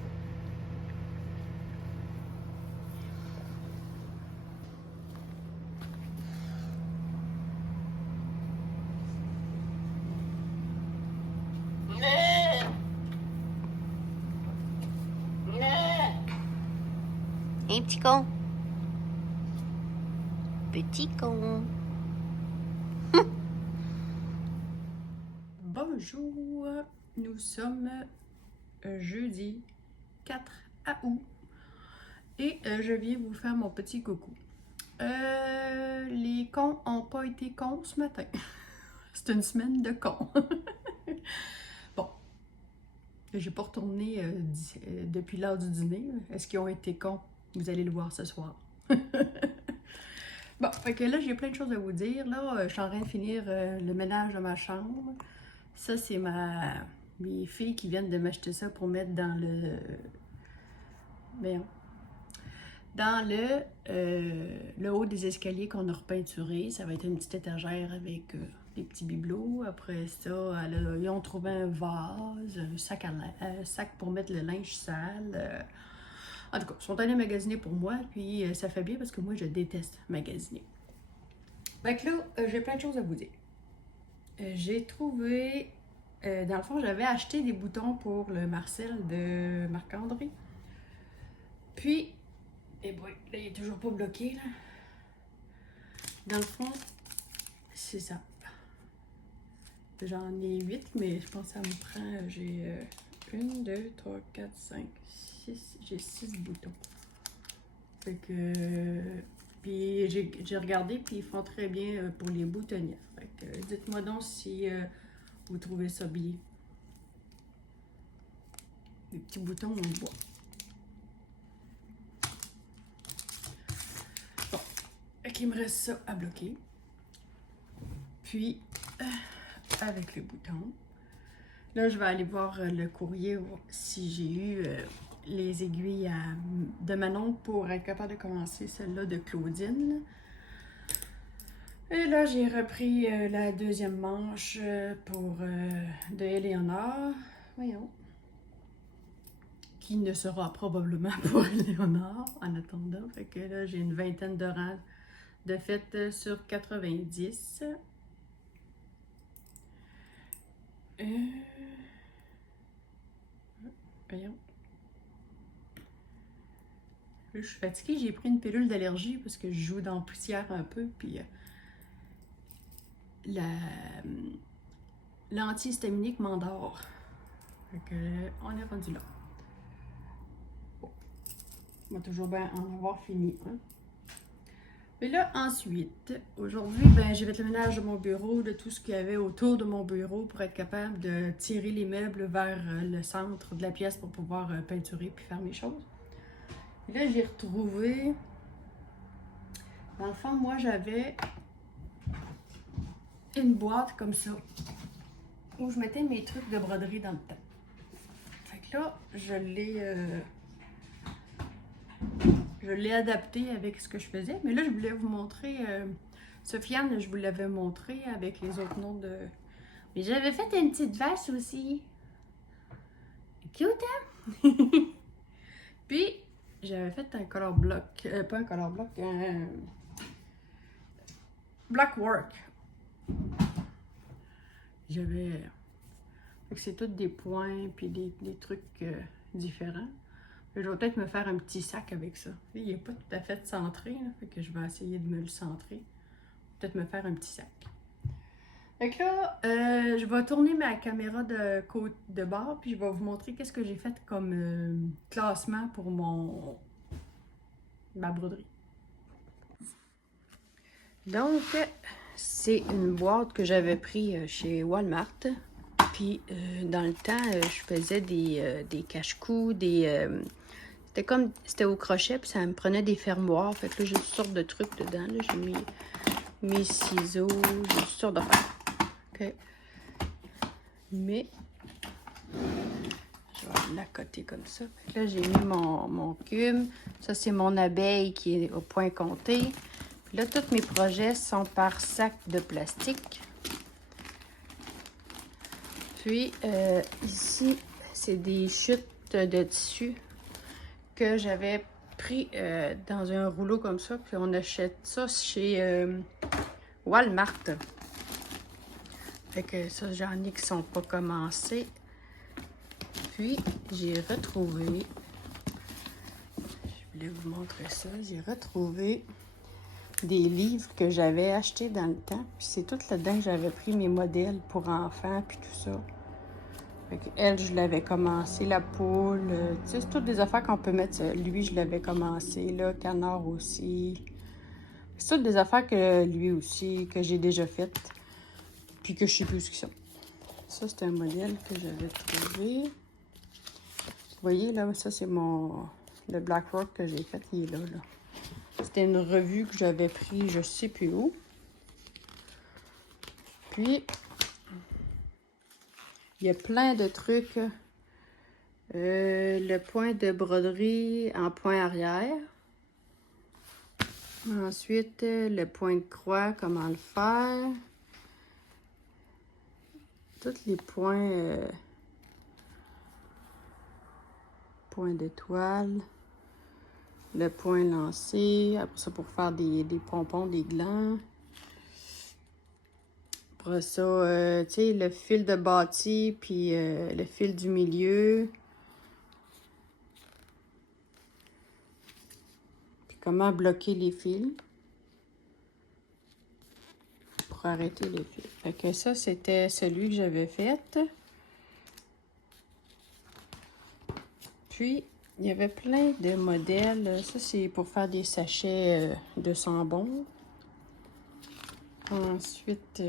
Un petit con. Petit con. Bonjour, nous sommes jeudi 4 août et je viens vous faire mon petit coucou. Les cons n'ont pas été cons ce matin. C'est une semaine de cons. Bon, j'ai pas retourné depuis l'heure du dîner. Est-ce qu'ils ont été cons? Vous allez le voir ce soir. Bon, fait que là, j'ai plein de choses à vous dire. Là, je suis en train de finir le ménage de ma chambre. Ça, c'est mes filles qui viennent de m'acheter ça pour mettre dans le... Voyons. Dans le haut des escaliers qu'on a repeinturé. Ça va être une petite étagère avec des petits bibelots. Après ça, ils ont trouvé un vase, un sac pour mettre le linge sale. En tout cas, ils sont allés magasiner pour moi, puis ça fait bien parce que moi, je déteste magasiner. Fait que là, j'ai plein de choses à vous dire. J'ai trouvé... dans le fond, j'avais acheté des boutons pour le Marcel de Marc-André. Puis, et boy, là, il est toujours pas bloqué, là. Dans le fond, c'est ça. J'en ai 8, mais je pense que ça me prend... J'ai 1, 2, 3, 4, 5, 6... J'ai 6 boutons. Fait que... Puis j'ai regardé, puis ils font très bien pour les boutonnières. Fait que dites-moi donc si vous trouvez ça bien. Des petits boutons en bois. Bon, fait qu'il me reste ça à bloquer. Puis, avec les boutons, là, je vais aller voir le courrier si j'ai eu les aiguilles de Manon pour être capable de commencer celle-là de Claudine. Et là, j'ai repris la deuxième manche de Éléonore. Voyons. Qui ne sera probablement pas Éléonore en attendant. Fait que là, j'ai une vingtaine de rangs de fait sur 90. Voyons. Là, je suis fatiguée, j'ai pris une pilule d'allergie parce que je joue dans la poussière un peu, puis l'antihistaminique m'endort. Fait que on est rendu là. Bon. On va toujours bien en avoir fini, hein. Et là, ensuite, aujourd'hui, ben, j'ai fait le ménage de mon bureau, de tout ce qu'il y avait autour de mon bureau pour être capable de tirer les meubles vers le centre de la pièce pour pouvoir peinturer puis faire mes choses. Et là, j'ai retrouvé... Dans le fond, moi, j'avais une boîte comme ça, où je mettais mes trucs de broderie dans le temps. Fait que là, je l'ai adapté avec ce que je faisais. Mais là, je voulais vous montrer... Sofiane, je vous l'avais montré avec les autres noms de... Mais j'avais fait une petite vache aussi. Cute, hein? Puis, j'avais fait un color block. Pas un color block, un... Black work. J'avais... C'est tous des points puis des trucs différents. Je vais peut-être me faire un petit sac avec ça. Il n'est pas tout à fait centré, là, fait que je vais essayer de me le centrer. Peut-être me faire un petit sac. Fait que là, je vais tourner ma caméra de côte de bord, puis je vais vous montrer qu'est-ce que j'ai fait comme classement pour ma broderie. Donc, c'est une boîte que j'avais pris chez Walmart. Puis, dans le temps, je faisais des cache-cous, c'était au crochet, puis ça me prenait des fermoirs. Fait que là, j'ai toutes sortes de trucs dedans. J'ai mis mes ciseaux, j'ai toutes sortes d'affaires. OK. Mais, je vais l'accoter comme ça. Fait que là, j'ai mis mon cube. Ça, c'est mon abeille qui est au point compté. Puis là, tous mes projets sont par sac de plastique. Puis, ici, c'est des chutes de tissu que j'avais pris dans un rouleau comme ça. Puis, on achète ça chez Walmart. Fait que ça, j'en ai qui sont pas commencés. Puis, j'ai retrouvé... Je voulais vous montrer ça. J'ai retrouvé des livres que j'avais achetés dans le temps. Puis, c'est tout là-dedans que j'avais pris mes modèles pour enfants, puis tout ça. Fait que elle, je l'avais commencé, la poule, tu sais, c'est toutes des affaires qu'on peut mettre. Lui, je l'avais commencé, là, canard aussi. C'est toutes des affaires que lui aussi, que j'ai déjà faites, puis que je sais plus ce qu'ils sont. Ça, c'est un modèle que j'avais trouvé. Vous voyez, là, ça, c'est le Black Rock que j'ai fait, il est là, là. C'était une revue que j'avais pris, je sais plus où. Puis, il y a plein de trucs. Le point de broderie en point arrière. Ensuite, le point de croix, comment le faire. Tous les points, point d'étoile. Le point lancé. Après ça, pour faire des pompons, des glands. Après ça, tu sais, le fil de bâti, puis le fil du milieu. Puis comment bloquer les fils. Pour arrêter les fils. Fait que ça, c'était celui que j'avais fait. Puis, il y avait plein de modèles. Ça, c'est pour faire des sachets de sambon. Ensuite,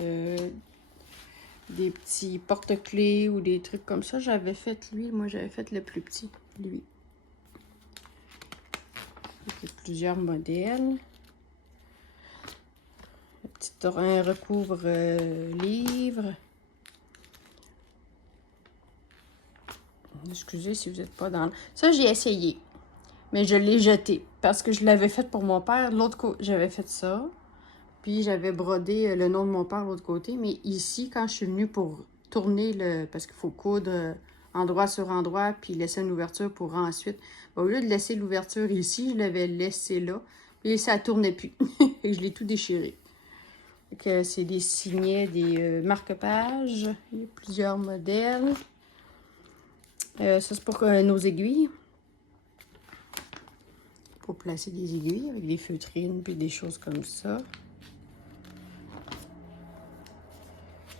des petits porte-clés ou des trucs comme ça. J'avais fait lui. Moi, j'avais fait le plus petit, lui. Il y a plusieurs modèles. Le petit un recouvre livre. Excusez si vous n'êtes pas dans... Ça, j'ai essayé. Mais je l'ai jeté. Parce que je l'avais fait pour mon père. L'autre côté, j'avais fait ça. Puis, j'avais brodé le nom de mon père de l'autre côté. Mais ici, quand je suis venue pour tourner le... Parce qu'il faut coudre endroit sur endroit. Puis, laisser une ouverture pour ensuite... Au lieu de laisser l'ouverture ici, je l'avais laissé là. Puis, ça ne tournait plus. Et je l'ai tout déchiré. Donc, c'est des signets, des marque-pages. Il y a plusieurs modèles. Ça, c'est pour nos aiguilles. Pour placer des aiguilles avec des feutrines puis des choses comme ça.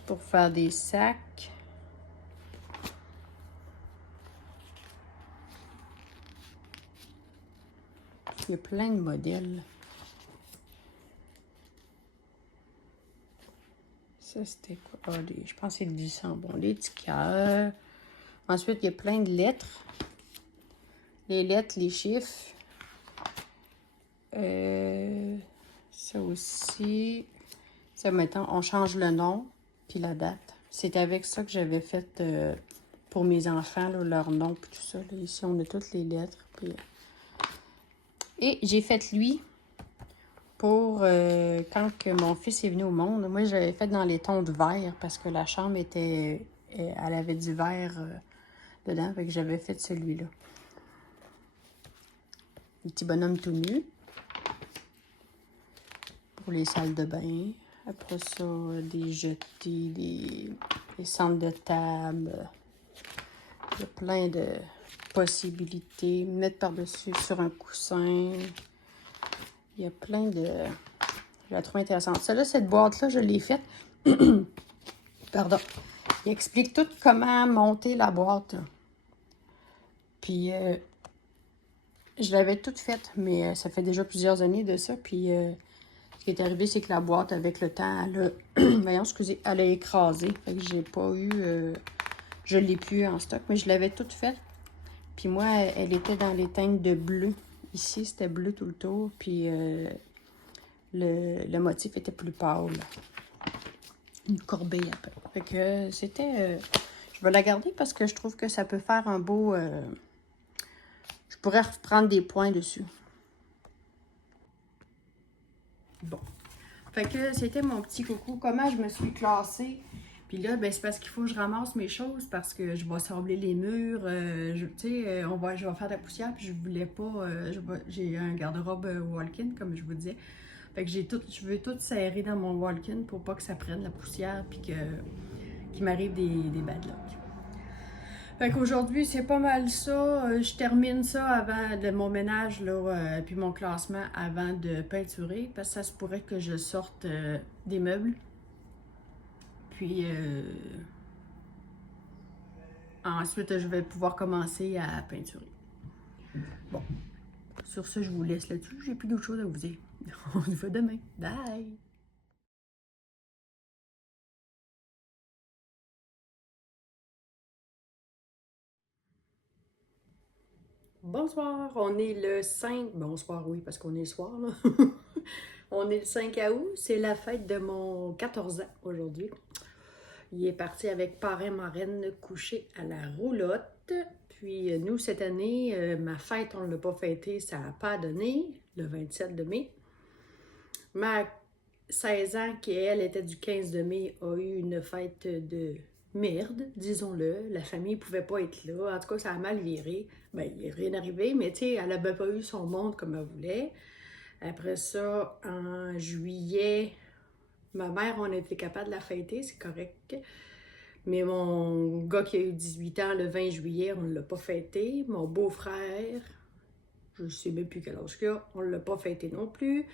Pour faire des sacs. Il y a plein de modèles. Ça, c'était quoi? Ah, je pense que c'est du sambon. Des petits cœurs. Ensuite, il y a plein de lettres. Les lettres, les chiffres. Ça aussi. Ça, mettons, on change le nom puis la date. C'est avec ça que j'avais fait pour mes enfants, là, leur nom puis tout ça. Là. Ici, on a toutes les lettres. Puis... Et j'ai fait lui pour quand que mon fils est venu au monde. Moi, j'avais fait dans les tons de vert parce que la chambre était... Elle avait du vert dedans. Fait que j'avais fait celui-là. Le petit bonhomme tout nu. Pour les salles de bain. Après ça, des jetés, des centres de table. Il y a plein de possibilités. Mettre par-dessus sur un coussin. Il y a plein de... Je la trouve intéressante. Celle-là, cette boîte-là, je l'ai faite. Pardon. Il explique tout comment monter la boîte. Là. Puis, je l'avais toute faite, mais ça fait déjà plusieurs années de ça. Puis, Ce qui est arrivé, c'est que la boîte, avec le temps, elle a, voyons, excusez, elle a écrasé. Fait que j'ai pas eu, je l'ai plus en stock, mais je l'avais toute faite. Puis moi, elle était dans les teintes de bleu. Ici, c'était bleu tout le tour, puis le motif était plus pâle. Une corbeille à peu. Fait que c'était... je vais la garder parce que je trouve que ça peut faire un beau... je pourrais reprendre des points dessus. Bon. Fait que c'était mon petit coucou. Comment je me suis classée? Puis là, ben, c'est parce qu'il faut que je ramasse mes choses parce que je vais sabler les murs. Tu sais, je vais faire de la poussière. Puis je voulais pas... j'ai un garde-robe walk-in, comme je vous disais. Fait que je veux tout serrer dans mon walk-in pour pas que ça prenne la poussière puis qu'il m'arrive des bad luck. Fait qu'aujourd'hui, c'est pas mal ça. Je termine ça avant de mon ménage, là, puis mon classement avant de peinturer, parce que ça se pourrait que je sorte des meubles. Puis ensuite, je vais pouvoir commencer à peinturer. Bon, sur ce, je vous laisse là-dessus. J'ai plus d'autres choses à vous dire. On se voit demain. Bye! Bonsoir, on est le 5... Bonsoir, oui, parce qu'on est le soir, là. On est le 5 août, c'est la fête de mon 14 ans aujourd'hui. Il est parti avec parrain-marraine couché à la roulotte. Puis nous, cette année, ma fête, on ne l'a pas fêtée, ça n'a pas donné, le 27 de mai. Ma 16 ans, qui elle était du 15 de mai, a eu une fête de merde, disons-le. La famille ne pouvait pas être là. En tout cas, ça a mal viré. Ben, il n'est rien arrivé, mais tu sais, elle n'avait pas eu son monde comme elle voulait. Après ça, en juillet, ma mère, on était capable de la fêter, c'est correct. Mais mon gars qui a eu 18 ans le 20 juillet, on ne l'a pas fêté. Mon beau-frère, je ne sais même plus quel âge qu'il a, on ne l'a pas fêté non plus.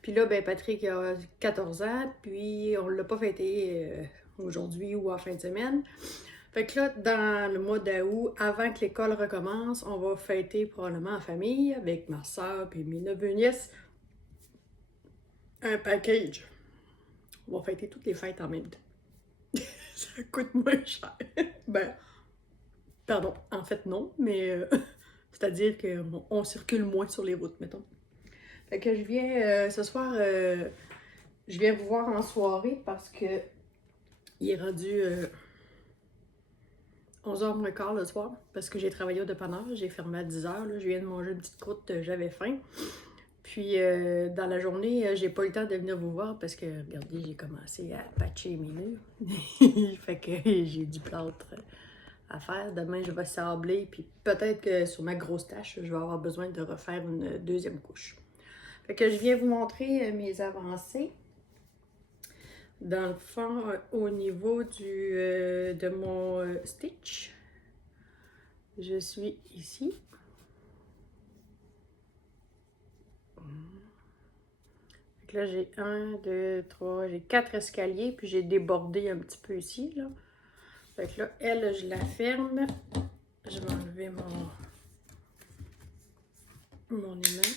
Puis là, ben Patrick a 14 ans, puis on ne l'a pas fêté aujourd'hui ou en fin de semaine. Fait que là, dans le mois d'août, avant que l'école recommence, on va fêter probablement en famille avec ma soeur et mes neveux et nièces un package. On va fêter toutes les fêtes en même temps. Ça coûte moins cher. Ben, pardon, en fait non, mais c'est-à-dire qu'on circule moins sur les routes, mettons. Fait que je viens, ce soir, je viens vous voir en soirée parce que il est rendu 11h moins quart le soir parce que j'ai travaillé au dépanneur, j'ai fermé à 10h, là, je viens de manger une petite croûte, j'avais faim. Puis dans la journée, j'ai pas eu le temps de venir vous voir parce que, regardez, j'ai commencé à patcher mes murs. Fait que j'ai du plâtre à faire. Demain, je vais sabler, puis peut-être que sur ma grosse tâche, je vais avoir besoin de refaire une deuxième couche. Fait que je viens vous montrer mes avancées. Dans le fond, au niveau de mon stitch, je suis ici. Fait que là, j'ai 1, 2, 3, j'ai 4 escaliers, puis j'ai débordé un petit peu ici, là. Fait que là, elle, je la ferme. Je vais enlever mon aimant.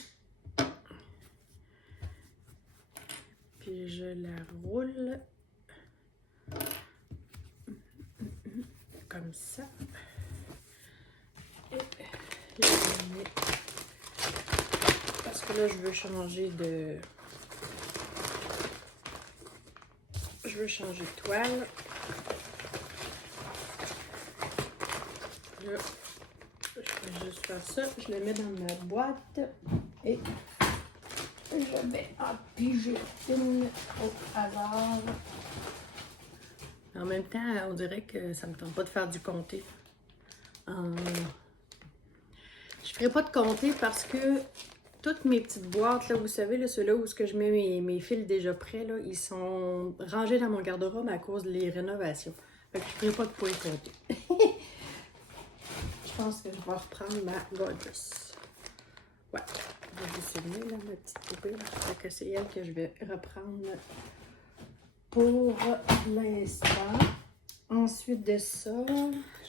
Puis je la roule comme ça. Et je la mets. Parce que là, je veux changer de toile. Là, je vais juste faire ça. Je le mets dans ma boîte et je vais en piger une au hasard. En même temps, on dirait que ça me tente pas de faire du comté. Je ferai pas de comté parce que toutes mes petites boîtes, là, vous savez, là, ceux-là où je mets mes fils déjà prêts, là, ils sont rangés dans mon garde-robe à cause des rénovations. Fait que je ferai pas de points comptés. Je pense que je vais reprendre ma Gorgeous. Ouais, je vais dessiner là, ma petite poupée. Fait que c'est elle que je vais reprendre pour l'instant. Ensuite de ça,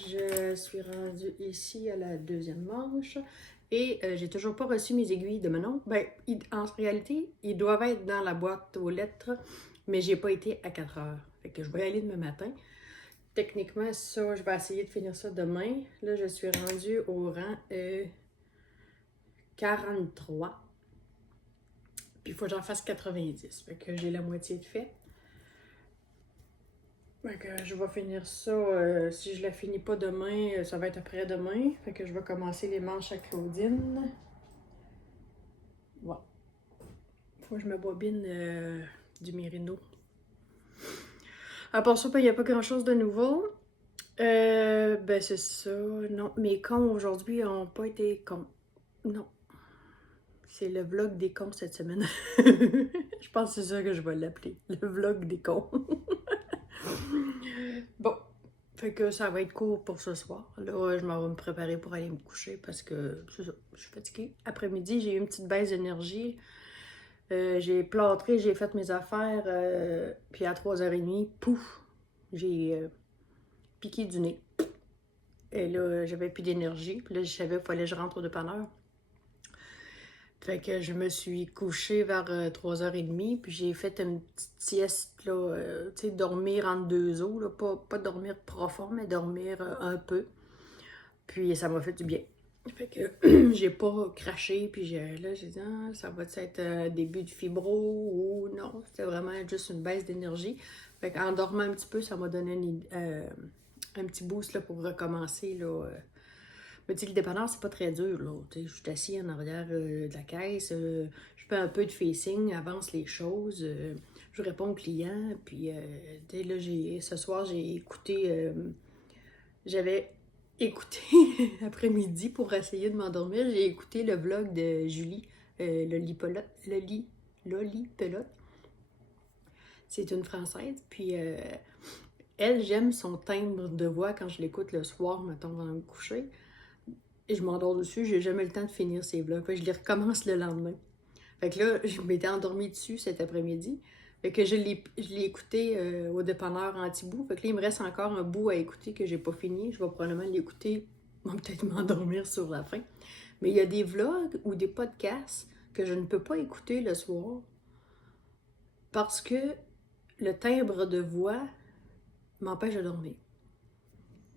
je suis rendue ici à la deuxième manche. Et j'ai toujours pas reçu mes aiguilles de Manon. Ben, en réalité, ils doivent être dans la boîte aux lettres, mais j'ai pas été à 4 heures. Fait que je vais y aller demain matin. Techniquement, ça, je vais essayer de finir ça demain. Là, je suis rendue au rang 43. Puis il faut que j'en fasse 90. Fait que j'ai la moitié de fait. Fait que je vais finir ça. Si je la finis pas demain, ça va être après-demain. Fait que je vais commencer les manches à Claudine. Ouais. Faut que je me bobine du Mérino. À part ça, il n'y a pas grand-chose de nouveau. Ben c'est ça. Non, mes cons aujourd'hui n'ont pas été cons. Non. C'est le vlog des cons cette semaine. Je pense que c'est ça que je vais l'appeler. Le vlog des cons. Bon. Fait que ça va être court pour ce soir. Là, je m'en vais me préparer pour aller me coucher parce que c'est ça, je suis fatiguée. Après-midi, j'ai eu une petite baisse d'énergie. J'ai plâtré, j'ai fait mes affaires. Puis à 3h30, pouf, j'ai piqué du nez. Et là, j'avais plus d'énergie. Puis là, je savais qu'il fallait que je rentre au dépanneur. Fait que je me suis couchée vers 3h30, puis j'ai fait une petite sieste, là, tu sais, dormir entre deux os, là, pas dormir profond, mais dormir un peu. Puis ça m'a fait du bien. Fait que j'ai pas craché, puis là, j'ai dit, ah, ça va être un début de fibro ou non, c'était vraiment juste une baisse d'énergie. Fait qu'en dormant un petit peu, ça m'a donné un petit boost là, pour recommencer, là. Mais tu sais, le dépanneur, c'est pas très dur, là. Tu sais, je suis assise en arrière de la caisse, je fais un peu de facing, avance les choses, je réponds aux clients, puis tu sais, là, ce soir, j'avais écouté après-midi pour essayer de m'endormir, j'ai écouté le vlog de Julie, Loli-Pelote. C'est une Française, puis elle, j'aime son timbre de voix quand je l'écoute le soir, mettons, avant de me coucher. Et je m'endors dessus, j'ai jamais le temps de finir ces vlogs. Fait que je les recommence le lendemain. Fait que là, je m'étais endormie dessus cet après-midi. Fait que je l'ai écouté au dépanneur anti-bout. Fait que là, il me reste encore un bout à écouter que j'ai pas fini. Je vais probablement l'écouter. Je vais peut-être m'endormir sur la fin. Mais il y a des vlogs ou des podcasts que je ne peux pas écouter le soir parce que le timbre de voix m'empêche de dormir.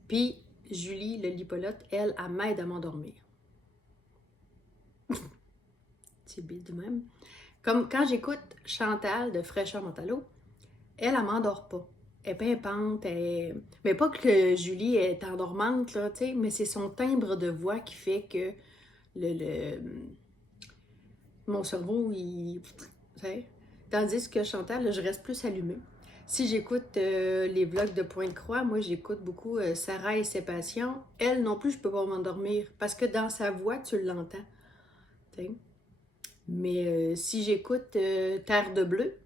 Puis, Julie, le lipolote, elle m'aide à m'endormir. C'est bête de même. Comme quand j'écoute Chantal de Fraîcheur Mentalo, elle m'endort pas. Elle est pimpante, mais pas que Julie est endormante, là, tu sais, mais c'est son timbre de voix qui fait que mon cerveau, il... Tandis que Chantal, là, je reste plus allumée. Si j'écoute les vlogs de Pointe-Croix, moi j'écoute beaucoup Sarah et ses patients. Elle non plus, je peux pas m'endormir parce que dans sa voix, tu l'entends. T'sais. Mais si j'écoute Terre de Bleu,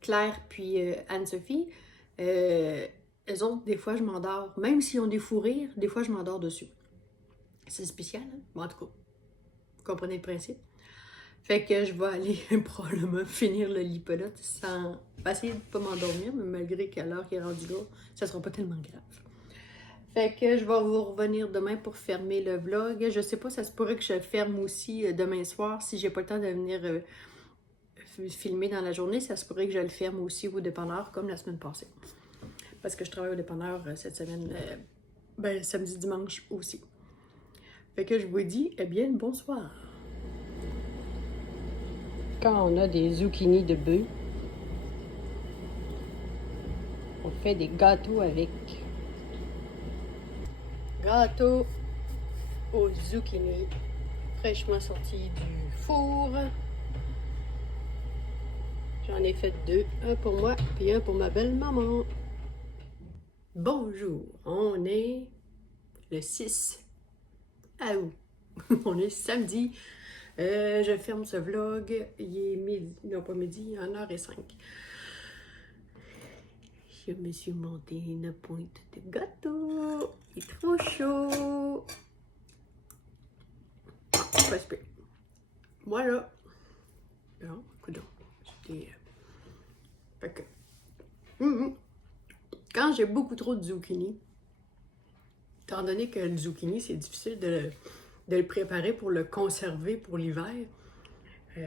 Claire puis Anne-Sophie, elles autres, des fois, je m'endors. Même s'ils ont des fous rires, des fois, je m'endors dessus. C'est spécial, hein? Bon, en tout cas, vous comprenez le principe. Fait que je vais aller probablement finir le lipolote sans essayer de ne pas m'endormir, mais malgré qu'à l'heure qui est rendue là, ça sera pas tellement grave. Fait que je vais vous revenir demain pour fermer le vlog. Je sais pas, ça se pourrait que je le ferme aussi demain soir. Si j'ai pas le temps de venir filmer dans la journée, ça se pourrait que je le ferme aussi au dépanneur comme la semaine passée. Parce que je travaille au dépanneur cette semaine, samedi, dimanche aussi. Fait que je vous dis, eh bien, bonsoir. Quand on a des zucchini de bœuf, on fait des gâteaux avec. Gâteau aux zucchini, fraîchement sorti du four. J'en ai fait 2, un pour moi et un pour ma belle-maman. Bonjour, on est le 6 août. On est samedi. Je ferme ce vlog. Il est midi, non pas midi, 1h05. Je me suis monté une pointe de gâteau. Il est trop chaud. Pas super. Voilà. Non, écoute, c'était... Fait que... Quand j'ai beaucoup trop de zucchini, étant donné que le zucchini, c'est difficile de le préparer pour le conserver pour l'hiver.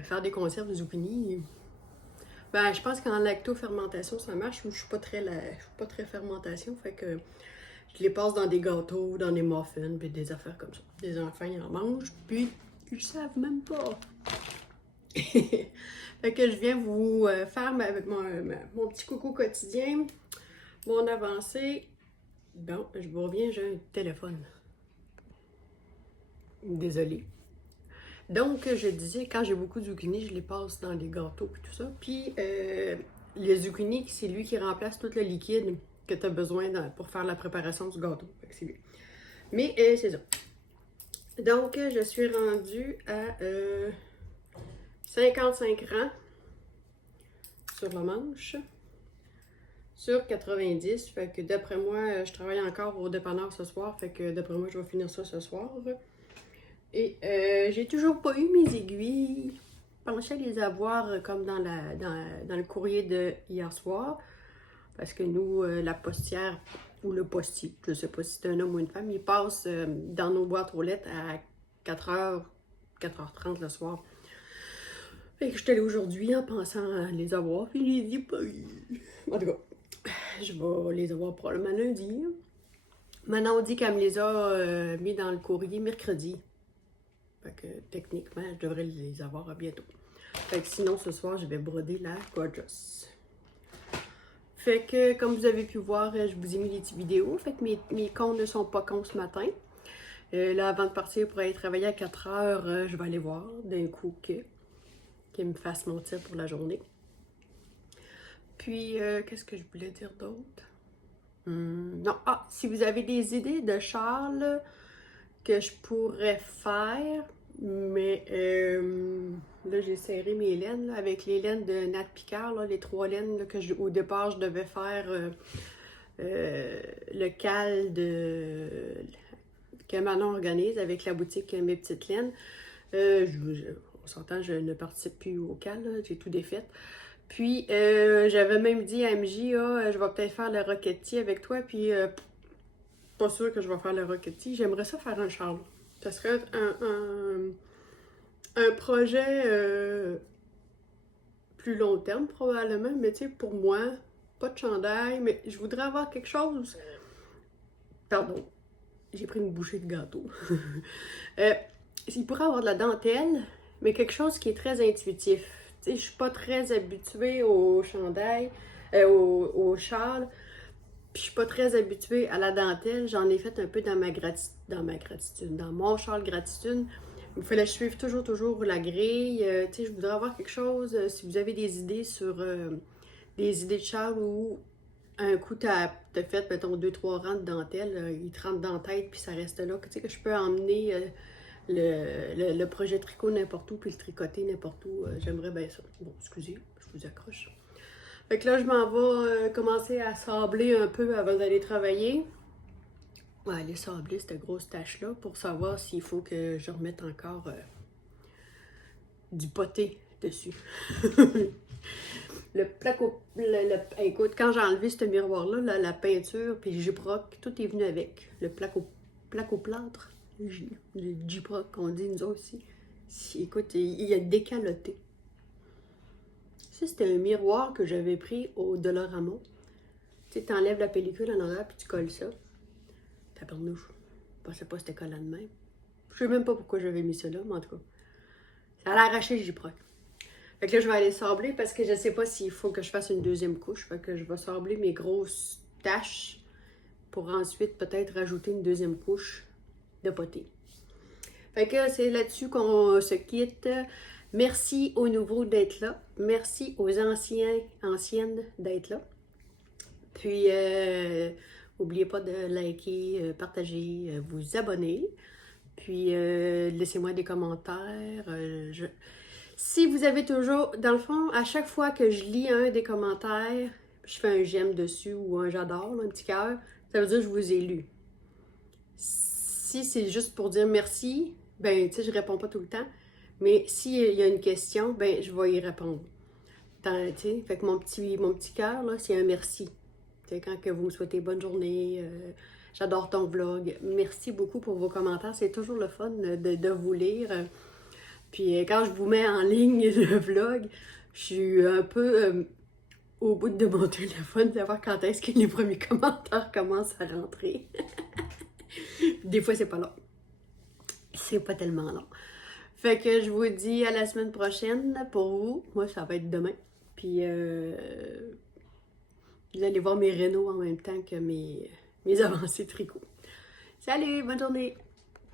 Faire des conserves de zucchini, ben, je pense qu'en lactofermentation, ça marche. Je suis pas très fermentation, fait que je les passe dans des gâteaux, dans des muffins, puis des affaires comme ça. Les enfants, ils en mangent, puis ils savent même pas. Fait que je viens vous faire avec mon petit coucou quotidien, mon avancée. Bon, je vous reviens, j'ai un téléphone. Désolée. Donc, je disais, quand j'ai beaucoup de zucchini, je les passe dans les gâteaux et tout ça. Puis, le zucchini, c'est lui qui remplace tout le liquide que tu as besoin pour faire la préparation du gâteau. Fait que c'est lui. Mais, c'est ça. Donc, je suis rendue à 55 rangs sur le manche. Sur 90. Fait que d'après moi, je travaille encore au dépanneur ce soir. Fait que d'après moi, je vais finir ça ce soir. Et j'ai toujours pas eu mes aiguilles. Je pensais les avoir comme dans le courrier de hier soir. Parce que nous, la postière ou le postier, je sais pas si c'est un homme ou une femme, il passe dans nos boîtes aux lettres à 4h, 4h30 le soir. Fait que je suis allée aujourd'hui en pensant à les avoir, puis je les ai pas eu. En tout cas, je vais les avoir probablement lundi. Manon dit qu'elle me les a mis dans le courrier mercredi. Fait que techniquement, je devrais les avoir bientôt. Fait que sinon, ce soir, je vais broder la Gorgeous. Fait que, comme vous avez pu voir, je vous ai mis les petites vidéos. Fait que mes cons ne sont pas cons ce matin. Là, avant de partir pour aller travailler à 4 heures, je vais aller voir d'un coup qu'il me fasse mon tir pour la journée. Puis, qu'est-ce que je voulais dire d'autre? Non, si vous avez des idées de Charles que je pourrais faire, mais là j'ai serré mes laines là, avec les laines de Nat Picard, là, les 3 laines là, que au départ je devais faire le cal que Manon organise avec la boutique Mes Petites Laines. On s'entend, je ne participe plus au cal, j'ai tout défait. Puis j'avais même dit à MJ, je vais peut-être faire le Rocketti avec toi, puis pas sûr que je vais faire le Rocketti. J'aimerais ça faire un Charles. Ça serait un projet plus long terme probablement, mais tu sais, pour moi, pas de chandail, mais je voudrais avoir quelque chose. Pardon, j'ai pris une bouchée de gâteau. Il pourrait avoir de la dentelle, mais quelque chose qui est très intuitif. Tu sais, je suis pas très habituée au chandail, au châle. Puis je suis pas très habituée à la dentelle. J'en ai fait un peu dans mon châle gratitude. Il fallait que je suive toujours la grille. Tu sais, je voudrais avoir quelque chose. Si vous avez des idées sur des idées de châle où un coup t'as fait, mettons, 2-3 rangs de dentelle, il te rentre dans la tête puis ça reste là. Tu sais, que je peux emmener le projet tricot n'importe où puis le tricoter n'importe où. J'aimerais bien ça. Bon, excusez, je vous accroche. Fait que là, je m'en vais commencer à sabler un peu avant d'aller travailler. Ouais, aller sabler cette grosse tâche-là pour savoir s'il faut que je remette encore du poté dessus. Écoute, quand j'ai enlevé ce miroir-là, la peinture, puis le Gyproc, tout est venu avec. Le placo-plâtre, le Gyproc qu'on dit nous aussi. Écoute, il a décaloté. Ça, c'était un miroir que j'avais pris au Dollarama. Tu sais, t'enlèves la pellicule en arrière puis tu colles ça. Tabarnouche. Je pensais pas que c'était collant de même. Je sais même pas pourquoi j'avais mis ça là, mais en tout cas. Ça allait arracher le Gyproc. Fait que là, je vais aller sabler parce que je sais pas s'il faut que je fasse une deuxième couche. Fait que je vais sabler mes grosses taches pour ensuite peut-être rajouter une deuxième couche de poté. Fait que c'est là-dessus qu'on se quitte. Merci aux nouveaux d'être là. Merci aux anciennes d'être là. Puis, n'oubliez pas de liker, partager, vous abonner. Puis, laissez-moi des commentaires. Si vous avez toujours, dans le fond, à chaque fois que je lis un des commentaires, je fais un j'aime dessus ou un j'adore, un petit cœur, ça veut dire que je vous ai lu. Si c'est juste pour dire merci, ben, tu sais, je réponds pas tout le temps. Mais s'il y a une question, ben je vais y répondre. Fait que mon petit cœur, là, c'est un merci. T'sais, quand que vous me souhaitez bonne journée, J'adore ton vlog. Merci beaucoup pour vos commentaires. C'est toujours le fun de vous lire. Puis quand je vous mets en ligne le vlog, je suis un peu au bout de mon téléphone, de savoir quand est-ce que les premiers commentaires commencent à rentrer. Des fois, c'est pas long. C'est pas tellement long. Fait que je vous dis à la semaine prochaine pour vous. Moi, ça va être demain. Puis vous allez voir mes rénaux en même temps que mes avancées tricot. Salut, bonne journée!